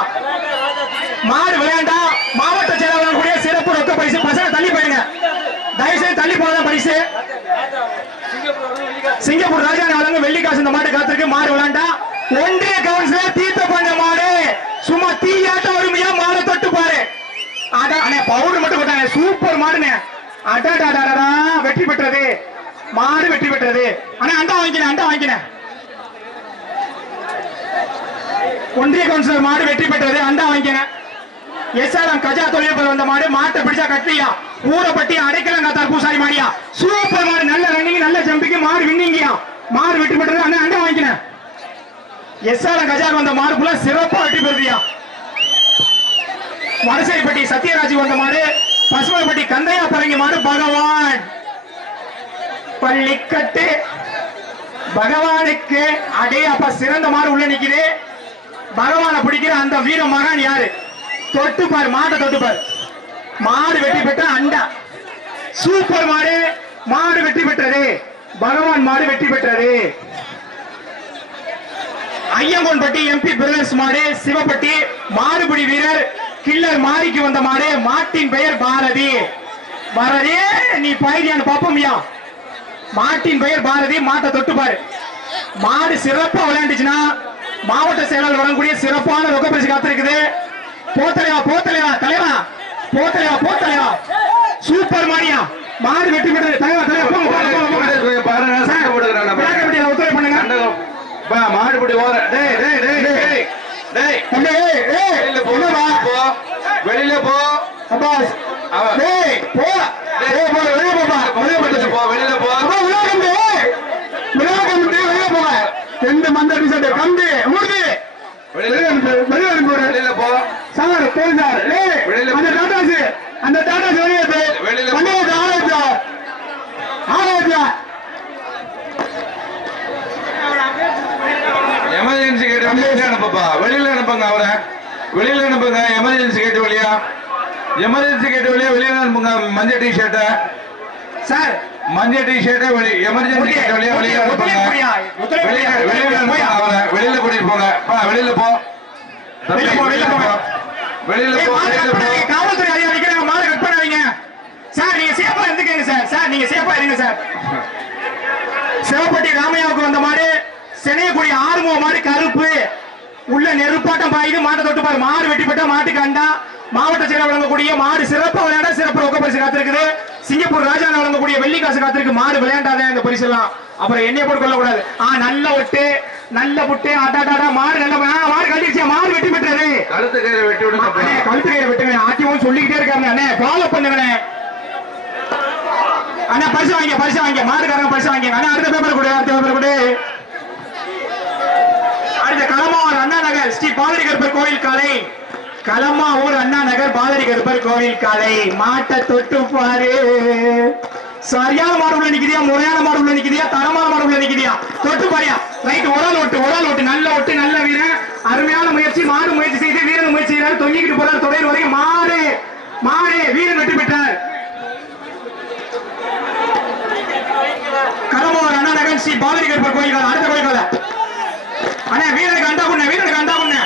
மாடு விளையாண்டா மாவட்ட செயலாளர் கூடிய சிறப்பு ரொக்க பரிசு. பசங்க தள்ளி போயிடுங்க, தயவுசெய்து தள்ளி போனதான் பரிசு. சிங்கப்பூர் ராஜா வழங்க வெள்ளிக்காசு இந்த மாட்டு காத்திருக்கு. மாடு விளையாண்டா ஒன்றிய கவுன்சிலர் தீத்தப்பாண்ட மாடு. சும்மா தீயாட்ட வறுமையா மாடை தொட்டு பாரு. பவுடர் மட்டும் போட்டாங்க, சூப்பர் மாடுங்க. அடடா வெற்றி பெற்றது மாடு, வெற்றி பெற்றது. ஆனா அண்டா வாங்கினேன், அண்டா வாங்கினேன். ஒன்றிய கவுன்சிலர் மாடு வெற்றி பெற்றது, அண்டா வாங்கினேன். எஸ்ஆர்எம் கஜா தொழில் வந்த மாடு. மாட்டை பிடிச்சா கட்டியா ஊரப்பட்டி அடைக்கலங்க தர்பூசாரி மாடியா. சூப்பர் மாடு, நல்ல ரன்னிங், நல்ல ஜம்பிக்கு மாடு வின்னிங்கயா. மாடு வெற்றி பெற்றது, அண்ணா அண்டா வாங்கினேன். எஸ்ஆர்எம் கஜா வந்த மாடு புள்ள சிறப்பா வெற்றி பெறுதியா. வடசேரிப்பட்டி சத்யராஜ் வந்த மாடு, பசுமப்பட்டி கந்தையா பரங்கி மாடு. பகவான் பள்ளிக்கட்டு பகவானுக்கு அடே அப்ப சிறந்த மாடு உள்ள நிக்குது. பகவானை பிடிக்கிற அந்த வீர மகான் யாரு? தொட்டுப்பார், மாட்டை தொட்டுப்பார். மாடு வெற்றி பெற்ற அண்டா. சூப்பர் மாடு, மாடு வெற்றி பெற்றது. பகவான் மாடு வெற்றி பெற்றது. ஐயங்கோன்பட்டி எம்பி பிரதர்ஸ் மாடு, சிவப்பட்டி மாடுபிடி வீரர் கில்லர் மாரிக்கு வந்த மாடு. மாட்டின் பெயர் பாரதி. பாரதி நீ பயிரியான பாப்போம்யா. மாட்டின் பெயர் பாரதி. மாட்டை தொட்டுப்பாரு. மாடு சிறப்பா விளையாண்டுச்சுன்னா மாவட்ட செயலாளர் வரக்கூடிய சிறப்பான ரொக்க பரிசு காத்திருக்குது. போத்தலையா போத்தலையா தலைவா, போத்தலையா போத்தலையா. சூப்பர் மாடியா, மாடு வெற்றி பெற்றது. தலைவா தலைவா உத்தரவு பண்ணுங்க. மாடுபடி ஓர டேய் டேய் டேய் டேய் டேய் வெளியில போ, வெளியில போ அப்பா. டேய் போ டேய் போ, வெளிய போப்பா, வெளிய போ, வெளியில போ. அப்பா விளையாடு, விளையாடு வெளிய போ. ரெண்டு மந்த டிசைட் கம்பி மூடி வெளிய அனுப்பு, வெளியில போ சார். போய் சார். டேய் அந்த டாடாஸ் வெளிய போ, வெளியில போ. ஆராய்ச்சா எமர்ஜென்சி கேட்டு வெளியில அனுப்பப்பா, வெளியில அனுப்புங்க. அவரை வெளியில அனுப்புங்க. எமர்ஜென்சி கேட்டு வழியா, எமர்ஜென்சி கேட்டு வழியா வெளியில அனுப்புங்க. மஞ்சள் டி ஷர்ட்ட சார், மஞ்சள் டி ஷர்ட்ட எமர்ஜென்சி கேட்டு வழியா வெளியில அனுப்புங்க. வெளியில அனுப்புங்க. அவரை வெளியில கூட்டிட்டு போங்க. வெளியில போ, வெளியில போ, வெளியில போ, வெளியில போ. காவல்துறை அதிகாரிகள் மாலை கட் பண்ணாதீங்க சார். நீங்க சேஃபா இருந்துக்கங்க சார். சார் நீங்க சேஃபா இருங்க சார். சிவப்பட்டி ராமையாவுக்கு வந்த மாடு, சென்னையக்குடி ஆறுமுக மாடு கருப்பு. உள்ள நெருப்பாட்டம் பாயுது. மாட்டை தொட்டு பாரு. மாடு வெட்டி பெற்ற மாட்டுக்கு அண்டா. மாவட்ட செயலாளர் வழங்கக்கூடிய மாடு சிறப்பா விளையாட சிறப்பு ரொக்க பரிசு காத்திருக்குது. சிங்கப்பூர் ராஜா வழங்கக்கூடிய வெள்ளி காசு காத்திருக்கு. மாடு விளையாண்டாதே இந்த பரிசு எல்லாம். அப்புறம் எண்ணெய் போட்டு கொள்ள கூடாது. நல்ல ஒட்டு, நல்ல புட்டு. அடாடா மாடு நல்ல மாடு கழிச்சியா. மாடு வெட்டி பெற்றது. கழுத்து கயிறு வெட்டி விடுங்க. கழுத்து கயிறு வெட்டுங்க. ஆட்டியும் சொல்லிக்கிட்டே இருக்காங்க. அண்ணே ஃபாலோ பண்ணுங்க அண்ணா. பரிசு வாங்க, பரிசு வாங்க. மாடுக்காரங்க பரிசு வாங்க. அண்ணா அடுத்த பேப்பர் கொடு, அடுத்த பேப்பர் கொடு. அடுத்த களமாவூர் அண்ணா நகர் ஸ்ரீ பாதிரி கருப்பர் கோவில் காலை. களமாவூர் அண்ணா நகர் பாதிரி கருப்பர் கோவில் காலை. மாட்டை தொட்டு பாரு. சரியான மாடு உள்ள நிக்குதியா, முறையான மாடு உள்ள நிக்குதியா, தரமான மாடு உள்ள நிக்குதியா? தொட்டு பாரியா. ரைட். ஒரால் ஓட்டு, ஒரால் ஓட்டு. நல்ல ஓட்டு, நல்ல வீரன். அருமையான முயற்சி. மாடு முயற்சி செய்து வீரன் முயற்சி செய்யறாரு. தொங்கிக்கிட்டு போறாரு தொடையில் வரைக்கும். மாடு மாடு வீரன் வெற்றி பெற்றார். களமாவூர் அண்ணா நகர் ஸ்ரீ பாதிரி கருப்பர் கோவில் காலை. அடுத்த கோயில் காலை. அண்ணா வீரனுக்கு அண்டா பண்ண, வீரனுக்கு அண்டா பண்ண.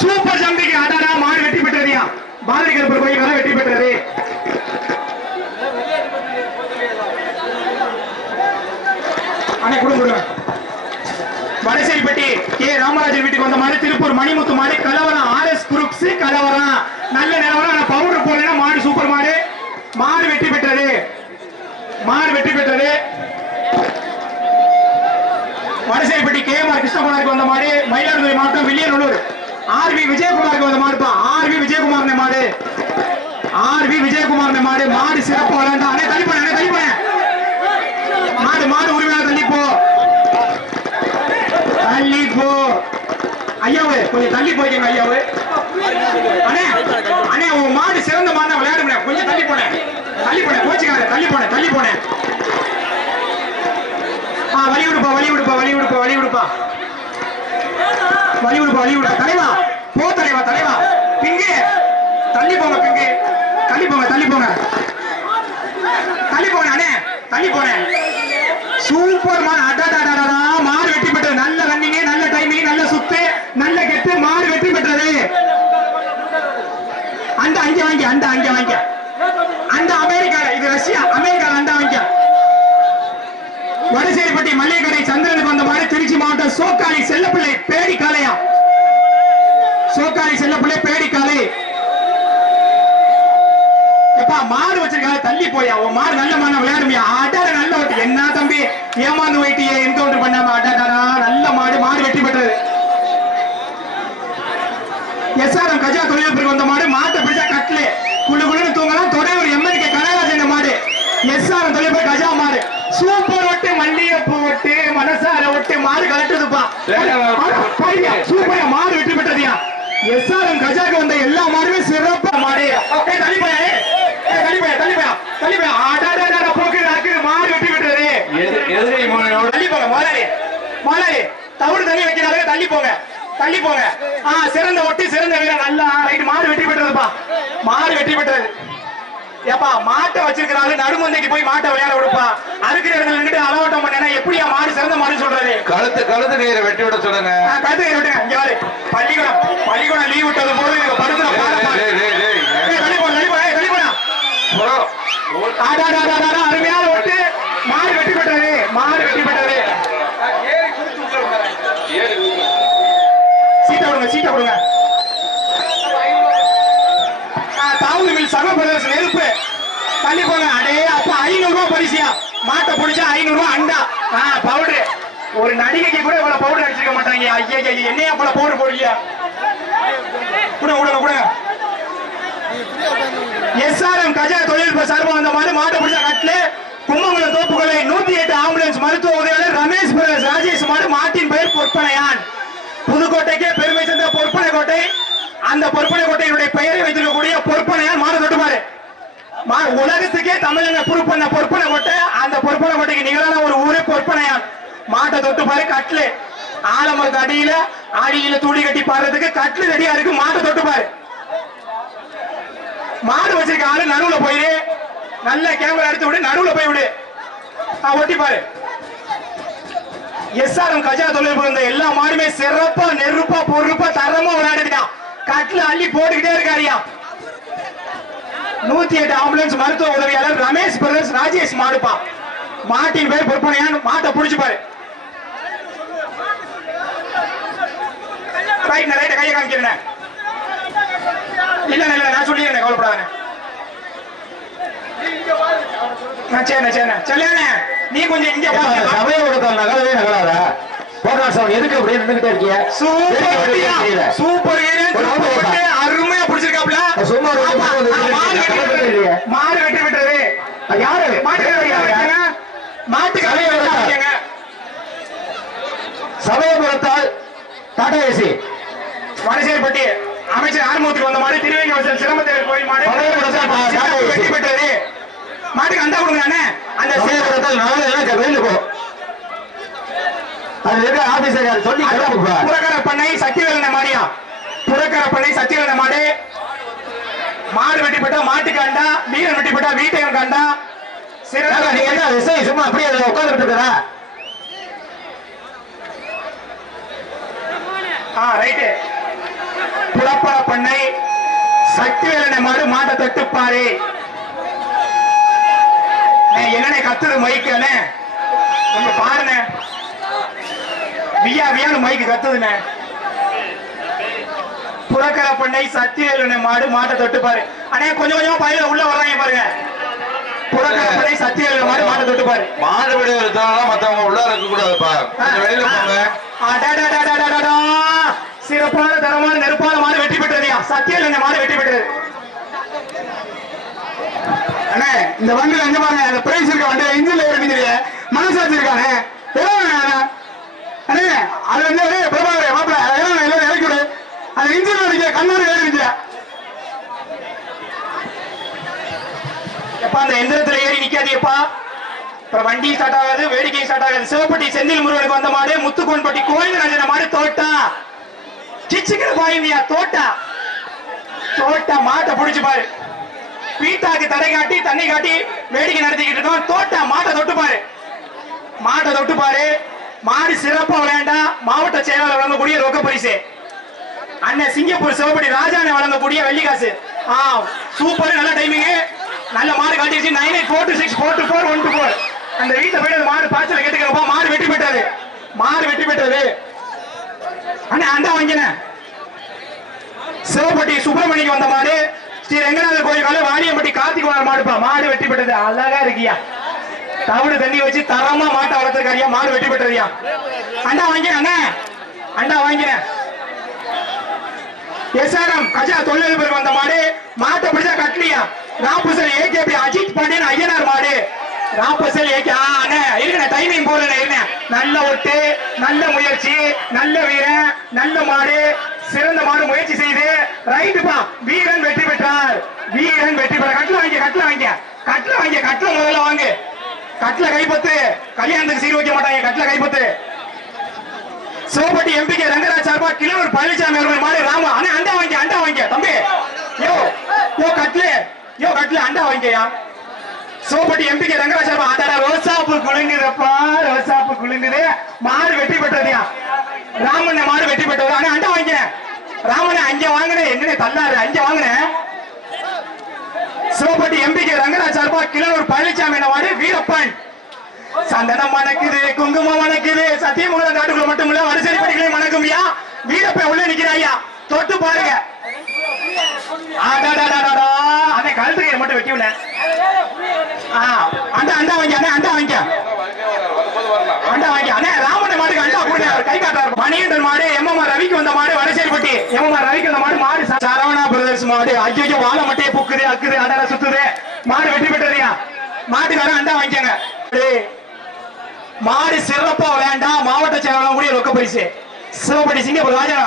சூப்பர் ஜம்பிக்கு அடாடா. மாடு வெற்றி பெற்றதுயா. பாதிரி கருப்பர் கோயில் காலை வெற்றி பெற்றது. அண்ணே கொடுங்க. வடசேரிப்பட்டி கே ராமராஜன் வீட்டுக்கு வந்த மாதிரி திருப்பூர் மணிமுத்து மாடு கலவரம். ஆர்எஸ் குரூப்ஸ் கலவரம். நல்ல நிலவரம். பவுடர் போடலாம். மாடு சூப்பர் மாடு. மாடு வெற்றி பெற்றது. மாடு வெற்றி பெற்றது. வடசேரிப்பட்டி கேஎம்ஆர் கிருஷ்ணகுமாருக்கு வந்த மாடு மயிலாடுதுறை மாவட்டம் வில்லியனூர் ஆர்வி விஜயகுமாருக்கு வந்த மாடுப்பா. ஆர்வி விஜயகுமார் மாடு. ஆர்வி விஜயகுமார் மாடு. மாடு சிறப்பு விளையாண்டா. அண்ணே தள்ளி போன, அண்ணே தள்ளி போன. மாடு மாடு உரிமையாளர் தள்ளி போ, தள்ளி போ. ஐயாவு கொஞ்சம் தள்ளி போய்க்கங்க ஐயாவு. அண்ணே அண்ணே உன் மாடு சிறந்த மாடு விளையாட முடியாது. கொஞ்சம் தள்ளி போன, தள்ளி போன. கோச்சுக்கார தள்ளி போன, தள்ளி போன. வழி விடுப்பா, வழி விடுப்பா, வழி விடுப்பா, வழி விடுப்பா, வழி விடுப்பா, வழி விடுப்பா. தலைவா போ, தலைவா, தலைவா. பிங்கு தள்ளி போங்க, பிங்கு தள்ளி போங்க, தள்ளி போங்க, தள்ளி போங்க. அண்ணே தள்ளி போன. சூப்பர் மாடு. அடாடா மாடு வெட்டி நல்ல கெட்டு மாடு வெற்றி பெற்றது. அந்த அங்க வாங்கி அந்த அங்க வாங்கி அந்த அமெரிக்கால இது ரஷ்யா அமெரிக்கால அந்த வாங்கி வடசேரிப்பட்டி மல்லிகை கடை சந்திரனுக்கு வந்த மாதிரி திருச்சி மாவட்டம் சோக்காளி செல்லப்பிள்ளை பேடி காளையா சோக்காளி செல்லப்பிள்ளை பேடி காளை எப்பா மாடு வச்சிருக்காங்க தள்ளி போயா உன் மாடு நல்ல மாடு விளையாடுமியா அடாட நல்ல ஓட்டு என்ன தம்பி ஏமாந்து போயிட்டியே என்கவுண்டர் பண்ணாம அடாடா நல்ல மாடு மாடு வெற்றி பெற்றது. எஸ்ஆர்எம் கஜா தொழில்நுட்பத்துக்கு வந்த மாடு மாட்டை பிடிச்சா கட்ல குழு குழுன்னு தூங்கலாம் தொடையூர் எம்எல்கே கனகராஜன் மாடு எஸ்ஆர்எம் தொழில்நுட்ப கஜா மாடு சூப்பர் ஒட்டு மல்லிகைப்பூ ஒட்டு மனசார ஒட்டு மாடு கலட்டுதுப்பா சூப்பர் மாடு வெற்றி பெற்றதுயா. எஸ்ஆர்எம் கஜாக்கு வந்த எல்லா மாடுமே சிறப்பா மாடு போக்கு மாடு வெற்றி பெற்றது. தள்ளி போங்க மலரே தவிடு தண்ணி வைக்கிறாங்க தள்ளி போங்க தள்ளி போங்க. சிறந்த ஒட்டி சிறந்த வீரர் நல்லா ரைட் மாடு வெற்றி பெற்றதுப்பா மாடு வெற்றி பெற்றது. ஏப்பா மாட்டை வச்சிருக்கிறாங்க நடுமந்தைக்கு போய் மாட்டை விளையாட விடுப்பா அதுக்கு இடத்துல அலவாட்டம் பண்ணா எப்படியா மாடு சிறந்த மாடு சொல்றது. கழுத்து கயிறை வெட்டி விட சொல்லுங்க. கழுத்து கயிறு விட்டுங்க இங்க வாரு பள்ளிக்கூடம் லீவ் விட்டது போது படுத்துற அருமையான ஓட்டு மாடு வெற்றி பெற்றது மாடு வெற்றி பெற்றது. சீட்டை கொடுங்க தாவூது மில் சக பிரதேச நெருப்பு தள்ளி போங்க. அடே அப்ப 500 ரூபாய் பரிசியா மாட்டை பிடிச்சா 500 ரூபாய் அண்டா பவுடரு ஒரு நடிகைக்கு கூட இவ்வளவு பவுடர் அடிச்சிருக்க மாட்டாங்க. ஐயா என்னையா போல பவுடர் போடுறியா கொடுங்க. எஸ்ஆர்எம் கஜா தொழில்நுட்ப சார்பாக வந்த மாதிரி மாட்டை பிடிச்சா கட்லு கும்பகுளம் தோப்புகளை 108 ஆம்புலன்ஸ் மருத்துவ உதவியாளர் ரமேஷ் பிரதேஷ் ராஜேஷ் மாடு மாட்டின் பெயர் பொற்பனையான் புதுக்கோட்டைக்கே பெருமை சேர்ந்த பொற்பனை கோட்டை அந்த பொற்பனை கோட்டையினுடைய பெயரை வைத்திருக்கக்கூடிய பொற்பனையான் மாடு தொட்டுமாறு உலகத்துக்கே தமிழக பொறுப்பன பொற்பனை கோட்டை அந்த பொற்பனை கோட்டைக்கு நிகரான ஒரு ஊரே பொற்பனையான் மாட்டை தொட்டு பாரு கட்லு ஆலமரத்து அடியில தூளி கட்டி பாடுறதுக்கு கட்லு ரெடியா இருக்கு மாட்டை தொட்டு பாரு. மாடு வச்சிருக்க ஆளு நடுவுல போயிரு நல்ல கேமரா எடுத்து விடு நடுவுல போய் விடு ஒட்டி பாரு. எஸ்ஆர்எம் கஜா தொழில்நுட்பம் இந்த எல்லா மாடுமே சிறப்பா நெருப்பா பொறுப்பா தரமா விளையாடுதான் கட்ல அள்ளி போட்டுக்கிட்டே இருக்காரியா. 108 ஆம்புலன்ஸ் மருத்துவ உதவியாளர் ரமேஷ் பிரதேஷ் ராஜேஷ் மாடுப்பா மாட்டின் பேர் பொறுப்பனையான் மாட்டை புடிச்சு பாரு. ரைட் கையை காமிக்கிறேன் இல்ல நான் சொல்லிடுறேன் கவலைப்படாத. நீ கொஞ்சம் இங்க சபையை கொடுத்தால் நகரவே நகராத எதுக்கு அப்படியே நின்றுகிட்டே இருக்கிய சூப்பர் அருமையா பிடிச்சிருக்காப்ல மாடு வெற்றி பெற்றது. யாரு மாட்டுக்கு சபையை கொடுத்தால் டாடா ஏசி வடசேரிப்பட்டி அமைச்சர் ஆறுமுகத்துக்கு வந்த மாதிரி திருவேங்கவசல் சிரமத்தேவர் கோயில் மாடு வெற்றி பெற்றது. மாட்டுக்கு அந்த கொடுங்க அந்த வெளியில போ ஆபீசர் சொல்லி புறக்கர பண்ணை சத்தியவேலனை மாடியா புறக்கர பண்ணை சத்தியவேலனை மாடு மாடு வெட்டி போட்டா மாட்டுக்கு அண்டா வீரன் வெட்டி போட்டா வீட்டையும் கண்டா சும்மா அப்படியே உட்கார்ந்துட்டு இருக்கிறா. ரைட்டு புறப்பட பண்ணை சத்தியவேலனை மாடு மாட்டை தொட்டுப்பாரு. என்னன்னு கத்துது மைக்கல கொஞ்சம் பாருங்க வியான்னு மைக்கு கத்துதுண்ணே. புறக்கர பண்ணை சத்தியவேலனை மாடு மாட்டை தொட்டுப்பாரு. அண்ணே கொஞ்சம் கொஞ்சமா பயில உள்ள வர்றாங்க பாருங்க. புறக்கர பண்ணை சத்தியவேலனை மாடு மாட்டை தொட்டுப்பாரு. மாடு விட மத்தவங்க உள்ள இருக்க கூடாதுப்பா வெளியில போங்க. சிறப்பான தரமான நெருப்பான மாடு வெற்றி பெற்றதையா சத்தியவேலனை மாடு வெற்றி பெற்றது. அண்ணே இந்த வண்டியில எங்க பாருங்க அந்த பிரைஸ் இருக்க வண்டியில இன்ஜின்ல ஏறிங்க மனசாட்சி இருக்கானே அண்ணே அது வந்து பிரபாகரே மாப்பிள்ள எல்லாரும் இறக்கி விடு அந்த இன்ஜின் அடிக்க கண்ணாடி ஏறிங்க எப்பா அந்த எந்திரத்துல ஏறி நிக்காதீப்பா அப்புறம் வண்டி ஸ்டார்ட் ஆகாது வேடிக்கை ஸ்டார்ட் ஆகாது. சிவப்பட்டி செந்தில் முருகனுக்கு வந்த மாடு முத்துக்கோன்பட்டி கோவிந்தராஜன மாடு தோட்டா கிச்சுக்கிற பாயுமியா தோட்டா மாட்டை புடிச்சு பாரு. பீட்டாக்கு தடை காட்டி தண்ணி காட்டி வேடிக்கை நடத்திக்கிட்டு இருக்கோம். தோட்டா மாட்டை தொட்டு பாரு மாடு சிறப்பா விளையாண்டா மாவட்ட செயலாளர் வழங்கக்கூடிய ரொக்க பரிசு அண்ணன் சிங்கப்பூர் சிவப்படி ராஜானை வழங்கக்கூடிய வெள்ளிக்காசு. சூப்பர், நல்ல டைமிங், நல்ல மாடு காட்டிடுச்சு. 9842642414. அந்த வீட்டை போய் அந்த மாடு பாய்ச்சல கேட்டுக்கப்பா. மாடு வெற்றி பெற்றது, மாடு வெற்றி பெற்றது. அண்ணா அண்டா வாங்கின சிவப்பட்டி சுப்பிரமணிக்கு வந்த மாடு ஸ்ரீ ரங்கநாதர் கோயில் வாடியம்பட்டி கார்த்திகுமார் மாடுப்பா. மாடு வெற்றி பெற்றது. அழகா இருக்கியா, தவிடு தண்ணி வச்சு தரமா மாட்டை வளர்த்துருக்காரியா. மாடு வெற்றி பெற்றதுயா. அண்டா வாங்கின அண்ணா, அண்டா வாங்கின எஸ்ஆர்எம் கஜா தொழிலதிபருக்கு வந்த மாடு. மாட்டை பிடிச்சா கட்டலியா. ராப்பசல் ஏகேபி அஜித் பாண்டியன் ஐயனார் மாடு. ராப்பசல் ஏகே அண்ணே இருங்க, டைமிங் போறேன் இருங்க. நல்ல ஒட்டு, நல்ல முயற்சி, நல்ல வீரன், நல்ல மாடு, சிறந்த மாடு முயற்சி செய்து ரைட்டுப்பா. வீரன் வெற்றி பெற்றார், வீரன் வெற்றி பெற்ற. கட்டில வாங்க, கட்டில வாங்க, கட்டில வாங்க, கட்டில முதல்ல வாங்க. கட்டில கைப்பத்து, கல்யாணத்துக்கு சீர் வைக்க மாட்டாங்க. கட்டில கைப்பத்து. சிவப்பட்டி எம்பிகே ரங்கராஜ் சார்பா கிளவர் பழனிசாமி அவர்கள் மாடு ராமா. அண்ணா அண்டா வாங்க, அண்டா வாங்க தம்பி. யோ யோ கட்ல, யோ கட்ல அண்டா வாங்கயா. சிவப்பட்டி எம்பிகே ரங்கராஜ் சார்பா. அடடா ரோசாப்பு குலுங்குதப்பா, ரோசாப்பு குலுங்குது. மாடு வெற்றி பெற்றதுயா. ராமன் மாடு வெற்றி பெற்றது. அண்ணா அண்டா வாங்க. ராமனை அங்க வாங்கினேன், என்ன தள்ளாரு, அங்க வாங்கினேன். சிவப்பட்டி எம்பிகே ரங்கராஜ் சார்பா கிளவர் பழனிசாமி மாடு வீரப்பன். சந்தனம் மணக்குது, குங்குமம் மணக்குது. சத்தியமங்கல நாட்டுக்குள்ள மட்டும் இல்ல, வரிசை படிகளை மணக்கும்யா. வீரப்ப உள்ள நிக்கிறாயா, தொட்டு பாருங்க. அண்ணே கழுத்துக்கு மட்டும் வைக்க அண்டா அண்டா வாங்க, அண்ணே அண்டா வாங்க, அண்டா வாங்க. அண்ணே ராமன் மாடுக்கு அண்டா கொடுங்க, கை காட்டுறாரு. மணிகண்டன் மாடு எம்எம்ஆர் ரவிக்கு வந்த மாடு. வடசேரிப்பட்டி எம்எம்ஆர் ரவிக்கு வந்த மாடு. மாடு சரவணா பிரதர்ஸ் மாடு. ஐயோ வாழை மட்டையை புக்குது, அக்குது, அடர சுத்துது. மாடு வெற்றி பெற்றதையா. மாட்டுக்காரன் அண்டா வாங்கிக்கங்க. மாடு சிறப்பா வேண்டாம். மாவட்ட செயலாளர் கூடிய ரொக்க பரிசு. சிவப்பட்டி சிங்கப்பூர் ராஜா.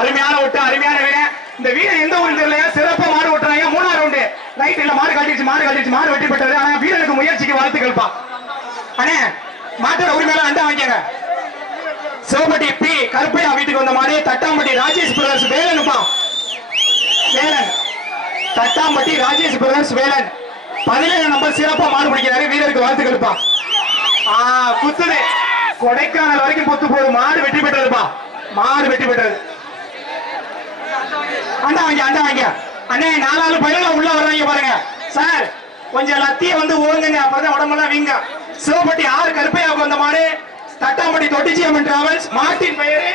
அருமையான ஓட்டு, அருமையான வீரன். இந்த வீரன் எந்த ஊருக்கு தெரியலையா, சிறப்பா மாடு ஓட்டுறாங்க. 3ஆவது ரவுண்டு ரைட் இல்ல, மாடு காட்டிடுச்சு, மாடு காட்டிடுச்சு. மாடு வெற்றி பெற்றது. ஆனா வீரனுக்கு முயற்சிக்கு வாழ்த்துக்கள்ப்பா. அண்ணே மாட்டோட உரிமையாளர் அண்டா வாங்கிக்கங்க. சிவப்பட்டி பி கருப்பையா வீட்டுக்கு வந்த மாடு. தட்டாம்பட்டி ராஜேஷ் பிரதர்ஸ் வேலனுப்பா. வேலன், தட்டாம்பட்டி ராஜேஷ் பிரதர்ஸ் வேலன். 17 நம்பர் சிறப்பா மாடு பிடிக்கிறாரு. வீரருக்கு வாழ்த்துக்கள்ப்பா. குத்துது, கொடைக்கானல் வரைக்கும் குத்து போகுது. மாடு வெற்றி பெற்றதுப்பா, மாடு வெற்றி பெற்றது. அண்டா வாங்க, அண்டா வாங்க. அண்ணே 4 பயில உள்ள வர்றாங்க பாருங்க சார். கொஞ்சம் லத்திய வந்து ஓங்குங்க, அப்பதான் உடம்பெல்லாம் வீங்க. சிவப்பட்டி 6 கருப்பையாவுக்கு வந்த மாடு. தட்டாம்பட்டி தொட்டிச்சியம்மன் டிராவல்ஸ். மாட்டின் பெயரு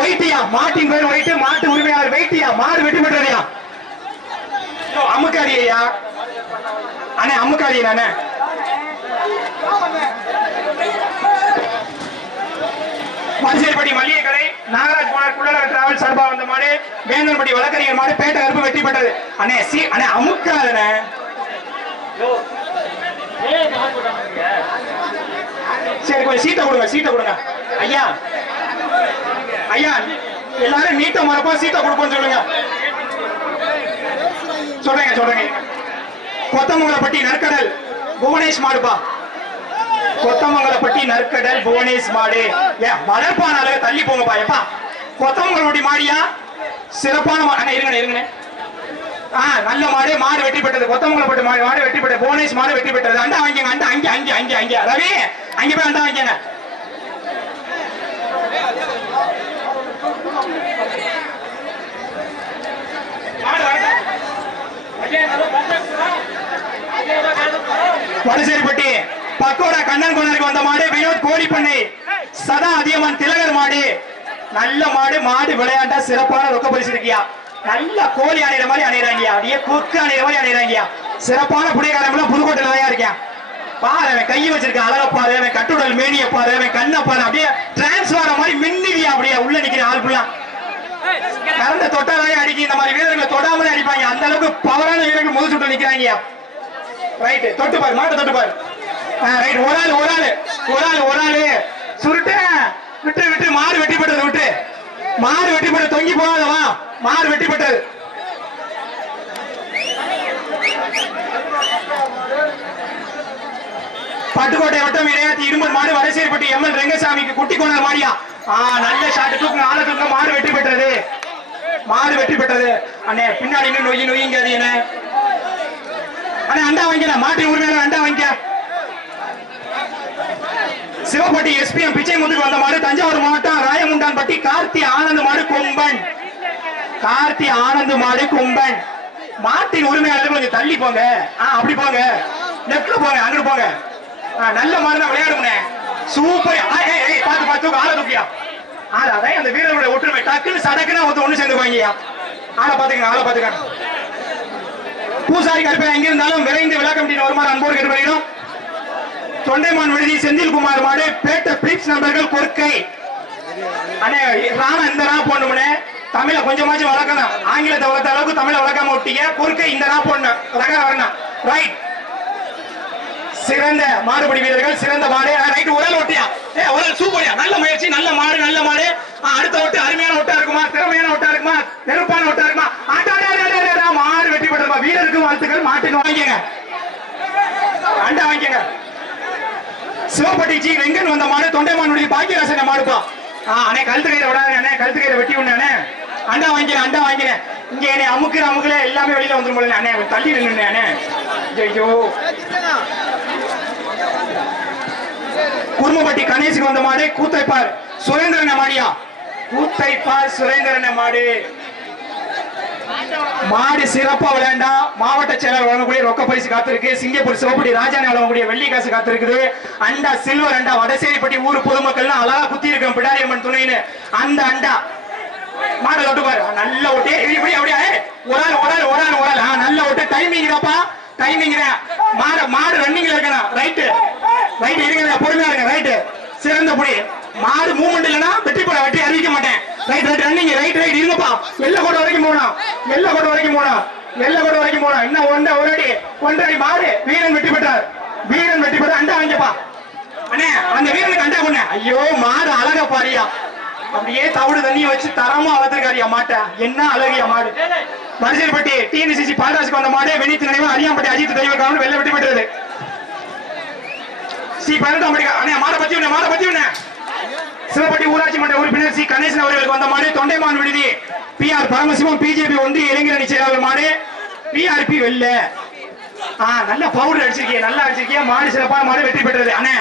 ஒயிட்டியா. மாட்டின் பெயர் ஒயிட்டு. மாட்டு உரிமையாளர் வெயிட்டியா. மாடு வெற்றி பெற்றதையா. அம்முக்காரியா அண்ணே, அம்முக்காரியா அண்ணே. மரிசேரிப்பட்டி மல்லிகை கடை நாகராஜ் போனார் குள்ளலர் டிராவல் சார்பா வந்த மாடு. வேந்தன்பட்டி வழக்கறிஞர் மாடு. பேட்டை கருப்பு வெற்றி பெற்றது. அண்ணே அண்ணே அமுக்காதண்ணே. சரி கொஞ்சம் சீட்டை கொடுங்க, சீட்டை கொடுங்க ஐயா. ஐயா எல்லாரும் நீட்ட மரப்பா சீட்டை கொடுப்போம் சொல்லுங்க. சொல்றேங்க சொல்றேங்க. கொத்தமங்கலப்பட்டி நற்கடல் புவனேஷ் மாடுப்பா. கொத்தமங்கலப்பட்டி நற்கடல் புவனேஷ் மாடு. மலர்பான அழக தள்ளி போங்கப்பா. எப்பா கொத்தமங்கலப்பட்டி மாடியா, சிறப்பான மாடு. இருங்க இருங்க. நல்ல மாடு. மாடு வெற்றி பெற்றது. கொத்தமங்கலப்பட்டி மாடு. மாடு வெற்றி பெற்றது. புவனேஷ் மாடு வெற்றி பெற்றது. அண்டா வாங்கிங்க, அண்டா அங்க அங்க அங்க அங்க. ரவி அங்க போய் அண்டா வாங்கிங்க. வடசேரிப்பட்டி பக்கோடா கண்ணன் கோனருக்கு வந்த மாடு. வினோத் கோழிப்பண்ணை சதா அதியமான் திலகர் மாடு. நல்ல மாடு. மாடு விளையாண்டா சிறப்பான ரொக்க பரிசு இருக்கியா. நல்ல கோழி அணைகிற மாதிரி அணைகிறாங்கயா. அப்படியே கொக்கு அணைகிற மாதிரி அணைகிறாங்கயா. சிறப்பான புடிகாரம் புதுக்கோட்டையில தான் இருக்கேன். பாரு அவன் கையை வச்சிருக்க அழக பாரு, அவன் கட்டுடல் மேனிய பாரு, அவன் கண்ணை பாரு. அப்படியே டிரான்ஸ்பார மாதிரி மின்னிவியா. அப்படியே உள்ள நிக்கிற ஆள் ஃபுல்லா கரண்ட தொட்டாலே அடிக்க. இந்த மாதிரி வீரர்களை தொடாமலே அடிப்பாங்க. அந்த அளவுக்கு பவரான வீரர்கள் முது சுட்டு நிக்கிறாங்க. ரைட் தொட்டு பாரு, மாட்டை தொட்டு பாரு. ரைட் ஒரு ஆளு ஒரு ஆளு ஒரு ஆளு ஒரு ஆளு சுருட்டு விட்டு விட்டு. மாடு வெட்டி போட்டது. விட்டு மாடு வெட்டி போட்டு தொங்கி போகாதவா. மாடு வெட்டி போட்டது. பட்டுக்கோட்டை வட்டம் இடையாத்தி இருமல் மாடு. வடசேரிப்பட்டி எம்எல் ரெங்கசாமிக்கு குட்டி கோணர் மாடியா. நல்ல ஷாட். தூக்குங்க, ஆள தூக்குங்க. மாடு வெற்றி பெற்றது. மாடு வெற்றி பெற்றது. அண்ணே பின்னாடி இன்னும் நொய்யி நொய்யுங்க. அது என்ன அண்ணே அண்டா வாங்கிக்க. மாட்டின் உரிமையாளர் அண்டா வாங்கிக்க. சிவப்பட்டி எஸ்பிஎம் பிச்சை முதுக்கு வந்த மாடு. தஞ்சாவூர் மாவட்டம் ராயமுண்டான்பட்டி கார்த்தி ஆனந்த் மாடு. கொம்பன் கார்த்தி ஆனந்த் மாடு கொம்பன். மாட்டின் உரிமையாளர் கொஞ்சம் தள்ளி போங்க. அப்படி போங்க, லெப்ட்ல போங்க, அங்கிட்டு போங்க. நல்ல மாடு தான் விளையாடுங்க. சூப்பர். பாத்து பாத்து ஆள தூக்கியா. அதான் அந்த வீரர்களுடைய ஒற்றுமை. டக்குன்னு சடக்குன்னு ஒண்ணு சேர்ந்துக்குவாங்கயா. ஆளை பாத்துக்கங்க, ஆளை பாத்துக்கங்க. பூசாரி கருப்பை எங்க இருந்தாலும் விரைந்து விழா கமிட்டியின் வருமாறு அன்போடு கேட்டுக்கொள்கிறோம். தொண்டைமான் விடுதி செந்தில்குமார் மாடு பேட்ட பிலிப்ஸ் நண்பர்கள் கொற்கை. அண்ணே ராணா இந்த ரா போடணும்னே. தமிழ கொஞ்சமாச்சும் வளர்க்கணும். ஆங்கிலத்தை வளர்த்த அளவுக்கு தமிழை வளர்க்காம விட்டீங்க. கொற்கை இந்த ரா போடணும். ரகம் வரணும். ரைட். சிறந்த மாடுபடி வீரர்கள், சிறந்த மாடு. ரைட். உரல் ஓட்டியா. உரல் சூப்பரியா. நல்ல முயற்சி. நல்ல மாடு, நல்ல மாடு. அடுத்த ஓட்டு அருமையான ஓட்டா இருக்குமா, திறமையான ஓட்டா இருக்குமா, நெருப்பான ஓட்டா இருக்குமா? மாடு வெற்றி பெற்றிருப்பா. வீரருக்கு வாழ்த்துக்கள். மாட்டுக்கு வாங்கிங்க, அண்டா வாங்கிங்க. சிவப்பட்டி ஜி வெங்கன் வந்த மாடு தொண்டைமானுடைய பாக்கியராசன் மாடுப்பா. அண்ணே கழுத்து கயிறை விடாது அண்ணே, கழுத்து கயிறை வெட்டி விடுண்ணே. அண்டா வாங்கிக்கிறேன், அண்டா வாங்கிக்கிறேன். இங்க என்னை அமுக்குல எல்லாமே வெளியில வந்துரும் போல அண்ணே. தள்ளி நின்று அண்ணே. ஐயோ. குருமப்பட்டி கணேசுக்கு வந்த மாடு கூத்தைப்பார் சுரேந்திரன மாடியா. கூத்தைப்பார் சுரேந்திரன மாடு. மாடு சிறப்பா விளையாண்டா மாவட்ட செயலர் வழங்கக்கூடிய ரொக்க பரிசு காத்திருக்கு. சிங்கப்பூர் சிவப்பட்டி ராஜாணி வழங்கக்கூடிய வெள்ளி காசு காத்திருக்குது. அண்டா சில்வர் அண்டா. வடசேரிப்பட்டி ஊர் பொதுமக்கள் அழகா குத்தி இருக்கும் பிடாரியம்மன் துணைன்னு அந்த அண்டா. மாடு தொட்டு பாரு. நல்ல ஓட்டு. இப்படி அப்படியே ஒரு ஆள் நல்ல ஓட்டு. டைமிங்ப்பா, டைமிங். மாடு ரன்னிங்ல இருக்கணும். ரைட்டு ரைட் இருங்க, பொறுமையா இருங்க. ரைட்டு சிறந்த புடி. மாடு மூவ்மெண்ட் இல்லனா வெற்றி பெற வெற்றி அறிவிக்க மாட்டேன். Right right running. Right right இருங்கப்பா. எல்ல கோடு வரைக்கும் போகணும். எல்ல கோடு வரைக்கும் போகணும். இன்னும் ஒன்றரை மாடு. வீரன் வெற்றி பெற்றார். வீரன் வெற்றி பெற்ற அண்டா வாங்கிப்பா. அண்ணே அந்த வீரனுக்கு அண்டா கொண்டு. ஐயோ மாடு அழகா பாரியா. அப்படியே தவிடு தண்ணியை வச்சு தரமா வளர்த்திருக்காரியா மாட்ட. என்ன அழகியா மாடு. மரிசேரிப்பட்டி டிஎன்சிசி பாலராஜுக்கு வந்த மாடு வெனித்து நினைவு அரியாம்பட்டி அஜித் தெய்வக்காரன் வெள்ள வெற்றி பெற்றது. சி 18 படிக்க அண்ணே மாட பத்தி உன்ன. சிவப்பட்டி ஊராட்சி மன்ற உறுப்பினர் சி கணேசன் அவர்களுக்கு வந்த மாடு தொண்டைமான் விடுதி PR பரமசிவம் பிஜேபி ஒன்றிய இளைஞரணி செயலாளர் மாடு PRP வெள்ள. நல்ல பவுடர் அடிச்சிருக்கீங்க, நல்லா அடிச்சிருக்கீங்க. மாடு சிறப்பான மாடு வெற்றி பெற்றது. அண்ணே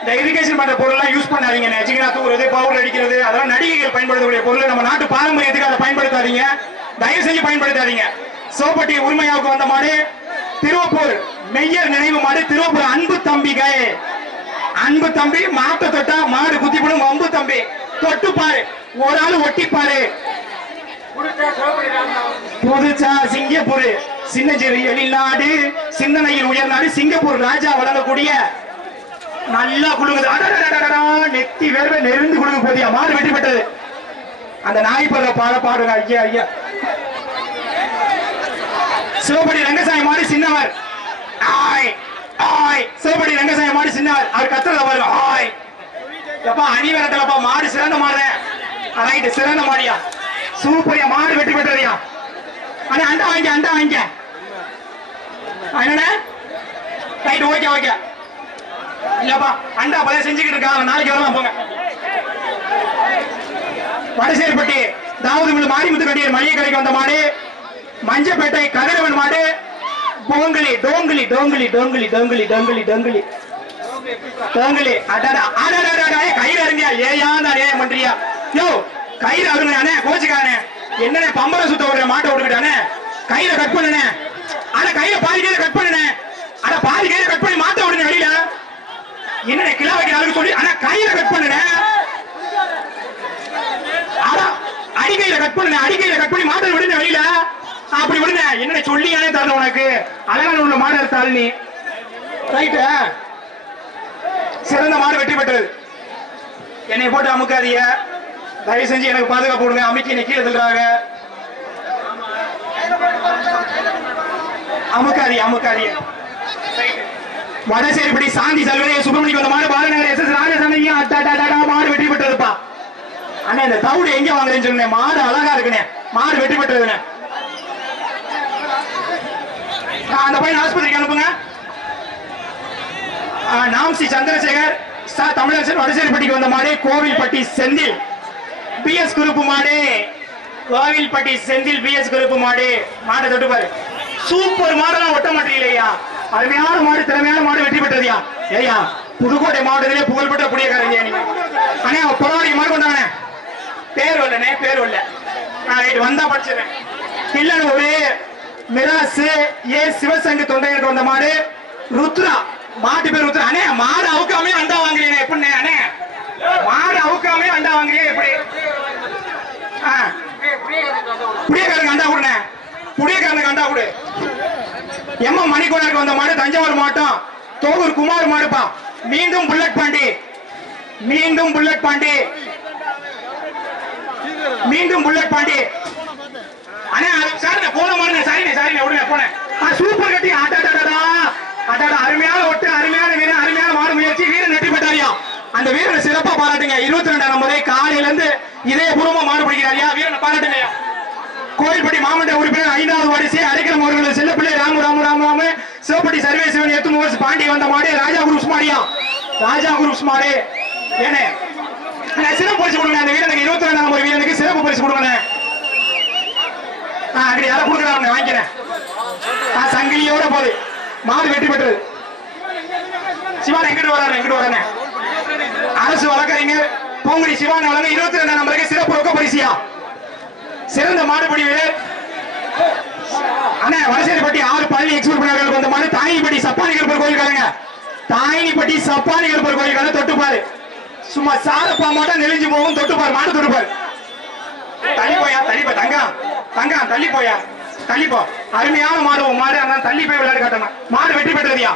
இந்த இரிகேஷன் பண்ற பொருள் எல்லாம் யூஸ் பண்ணாதீங்க. சிக்கனா தூக்குறது, பவுடர் அடிக்கிறது, அதெல்லாம் நடிகைகள் பயன்படுத்தக்கூடிய பொருள். நம்ம நாட்டு பாரம்பரியத்துக்கு அதை பயன்படுத்தாதீங்க. தயவு செஞ்சு பயன்படுத்தாதீங்க. சிவப்பட்டி உரிமையாவுக்கு வந்த மாடு திருவப்பூர் மெய்யர் நினைவு மாடு. திருவப்பூர் அன்பு தம்பிகள். அன்பு தம்பி மாட்ட தொட்டா மாடு குத்திப்படும். அன்பு தம்பி தொட்டு பாரு, ஒரு ஆள் ஒட்டி பாரு. புதுச்சா சிங்கப்பூர் சின்னஞ்சிறு எழில்நாடு சிந்தனையில் உயர்நாடு சிங்கப்பூர் ராஜா வழங்கக்கூடிய நல்லா குடுங்குது. நெத்தி வேர்வை நெருந்து குடுங்க போதியா. மாடு வெற்றி பெற்றது. அந்த நாய் பல்ல பாடுங்க. ஐயா ஐயா. சிவப்படி ரங்கசாமி மாடு சின்னவர். சிவப்படி ரங்கசாமி மாடு சின்னவர். அவர் கத்துறத பாருங்க. எப்பா அணிவரத்தலப்பா. மாடு சிறந்த மாடு. ரைட் சிறந்த மாடியா. சூப்பரியா. மாடு வெற்றி பெற்றதையா. அண்ணா அண்டா வாங்க, அண்டா வாங்க. என்ன ரைட் ஓகே ஓகே. இல்லப்பா அண்டா பழைய செஞ்சுக்கிட்டு இருக்காங்க. நாளைக்கு வரலாம் போங்க. வடசேரிப்பட்டி தாவூது மாரிமுத்து கட்டியர் மளிகை கடைக்கு வந்த மாடு மஞ்சப்பேட்டை கதிரவன் மாடு டோங்கலி டோங்கலி டோங்கலி டோங்கலி டோங்கலி டோங்கலி டோங்கலி டோங்கலி. கயிறு அருங்கியா. ஏன் பண்றியா? யோ கயிறு அருங்க கோச்சுக்கானே. என்ன பம்பரை சுத்த விடுற மாட்டை விட்டுக்கிட்டானே. கயிறை கட் பண்ணுனே. ஆனா கயிறை பாதி கயிறை கட் பண்ணுனே. ஆனா பாதி கயிறை கட் பண்ணி மாட்ட விடுங்க வெளியில. என்ன கிலோ வைக்கிறாங்க சொல்லி. ஆனா கயிறை கட் பண்ணுனே. ஆனா அடிக்கையில கட் பண்ணுனே. அடிக்கையில கட் பண்ணி மாட்ட விடுங்க வெளியில. அப்படி விடுங்க. என்ன சொல்லியானே தரணும் உனக்கு. அழகான உள்ள மாடு எடுத்தாள் நீ. ரைட்டு. சிறந்த மாடு வெற்றி பெற்றது. என்னை போட்டு அமுக்காதீங்க தயவு செஞ்சு. எனக்கு பாதுகாப்பு கொடுங்க. அமைக்கி என்னை கீழே தள்ளுறாங்க. அமுக்காதீங்க. வடசேரிப்படி சாந்தி செல்வரைய சுப்பிரமணிக்கு வந்த மாடு பாலநகர் SS ராஜசாமியும் மாடு வெற்றி பெற்றதுப்பா. அண்ணா இந்த தவுடு எங்க வாங்குறேன்னு சொன்னேன். மாடு அழகா இருக்குனே. மாடு வெற்றி பெற்றதுனே. அந்த பையன் ஆஸ்பத்திரிக்கு அனுப்புங்க. நாம்சி சந்திரசேகர் தமிழரசன் வடசேரிப்பட்டிக்கு வந்த மாடு கோவில்பட்டி செந்தில் BS குரூப் மாடு. கோவில்பட்டி செந்தில் BS குரூப் மாடு. மாட்டை தொட்டு பாரு. சூப்பர் மாடெல்லாம் ஒட்ட மாட்டீங்களா. அருமையான மாடு, திறமையான மாடு வெற்றி பெற்றதுயா. ஏயா புதுக்கோட்டை மாவட்டத்திலே புகழ்பெற்ற புடியக்காரங்க நீங்க. அண்ணே பரவாயில்ல மாடு கொண்டாங்க. பேர் வரலனே, பேர் வரல. வந்தா படிச்சிருக்கேன். கிள்ளனூர் மிராசு ஏ சிவசங்கு தொண்டையருக்கு வந்த மாடு ருத்ரா. மாட்டு பேர் ருத்ரா. அண்ணே மாடு அவுக்காமே அண்டா வாங்குறீங்க எப்படி அண்ணே? மாடு அவுக்காமே அண்டா வாங்குறீங்க எப்படி? புடியக்காரனுக்கு அண்டா கொடுண்ணே. புடியக்காரனுக்கு அண்டா கொடு. எம்ம மணிக்கோணருக்கு வந்த மாடு தஞ்சாவூர் மாவட்டம் தோகூர் குமார் மாடுப்பா. மீண்டும் புல்லட் பாண்டி. மீண்டும் புல்லட் பாண்டி. மீண்டும் புல்லட் பாண்டி. அண்ணே சார் போன மாடுங்க. சரிண்ணே சரிண்ணே விடுங்க போனேன். சூப்பர் கட்டி. அடாடா அடாடா அருமையான ஒட்டு அருமையான வீரன் அருமையான மாடு முயற்சி. வீரன் வெற்றி பெற்றாரியா. அந்த வீரனை சிறப்பா பாராட்டுங்க. 22ஆம் முறை காலையில இருந்து இதே பூர்வமா மாடு பிடிக்கிறாரியா. வீரனை பாராட்டுங்க. கோயில்பட்டி மாவட்ட உறுப்பினர் 5வது வார்டு அரைக்கலம் அவர்கள் செல்லப்பிள்ளை ராமு சிவப்பட்டி சர்வேஸ்வரன் எத்து பாண்டி வந்த மாடு ராஜா குரூப்ஸ் மாடியா. ராஜா குரூப்ஸ் மாடு ஏனே சிறப்பு பரிசு கொடுங்க. அந்த வீரனுக்கு 22ஆம் முறை வீரனுக்கு சிறப்பு பரிசு கொடுங்க. அப்படி யாரை கொடுக்குறாங்க வாங்கிக்கிறேன். சங்கிலியோட போது மாடு வெற்றி பெற்றது. சிவான் எங்கிட்டு வராரு? எங்கிட்டு வரானே அரசு வழக்கறிஞர் பூங்குடி சிவான் வழங்க 22ஆம் முறைக்கு சிறப்பு ரொக்க பரிசியா. சிறந்த மாடுபிடி வீரர் அண்ணா வடசேரிப்பட்டி 6 பள்ளி எக்ஸ்போர்ட் பண்ணவர்களுக்கு வந்த மாடு தாயினிப்பட்டி சப்பானி கருப்பர் கோயிலுக்காரங்க. தாயினிப்பட்டி சப்பானி கருப்பர் கோயிலுக்கான தொட்டுப்பாரு. சும்மா சாரப்பா மாட்டா நெளிஞ்சு போகும். தொட்டுப்பாரு மாடு தொட்டுப்பாரு. தள்ளி போயா தள்ளிப்போ தங்கம் தங்கம் தள்ளி போயா தள்ளிப்போ. அருமையான மாடு மாடு அதான் தள்ளி போய் விளையாடு காட்டணும். மாடு வெற்றி பெற்றதியா.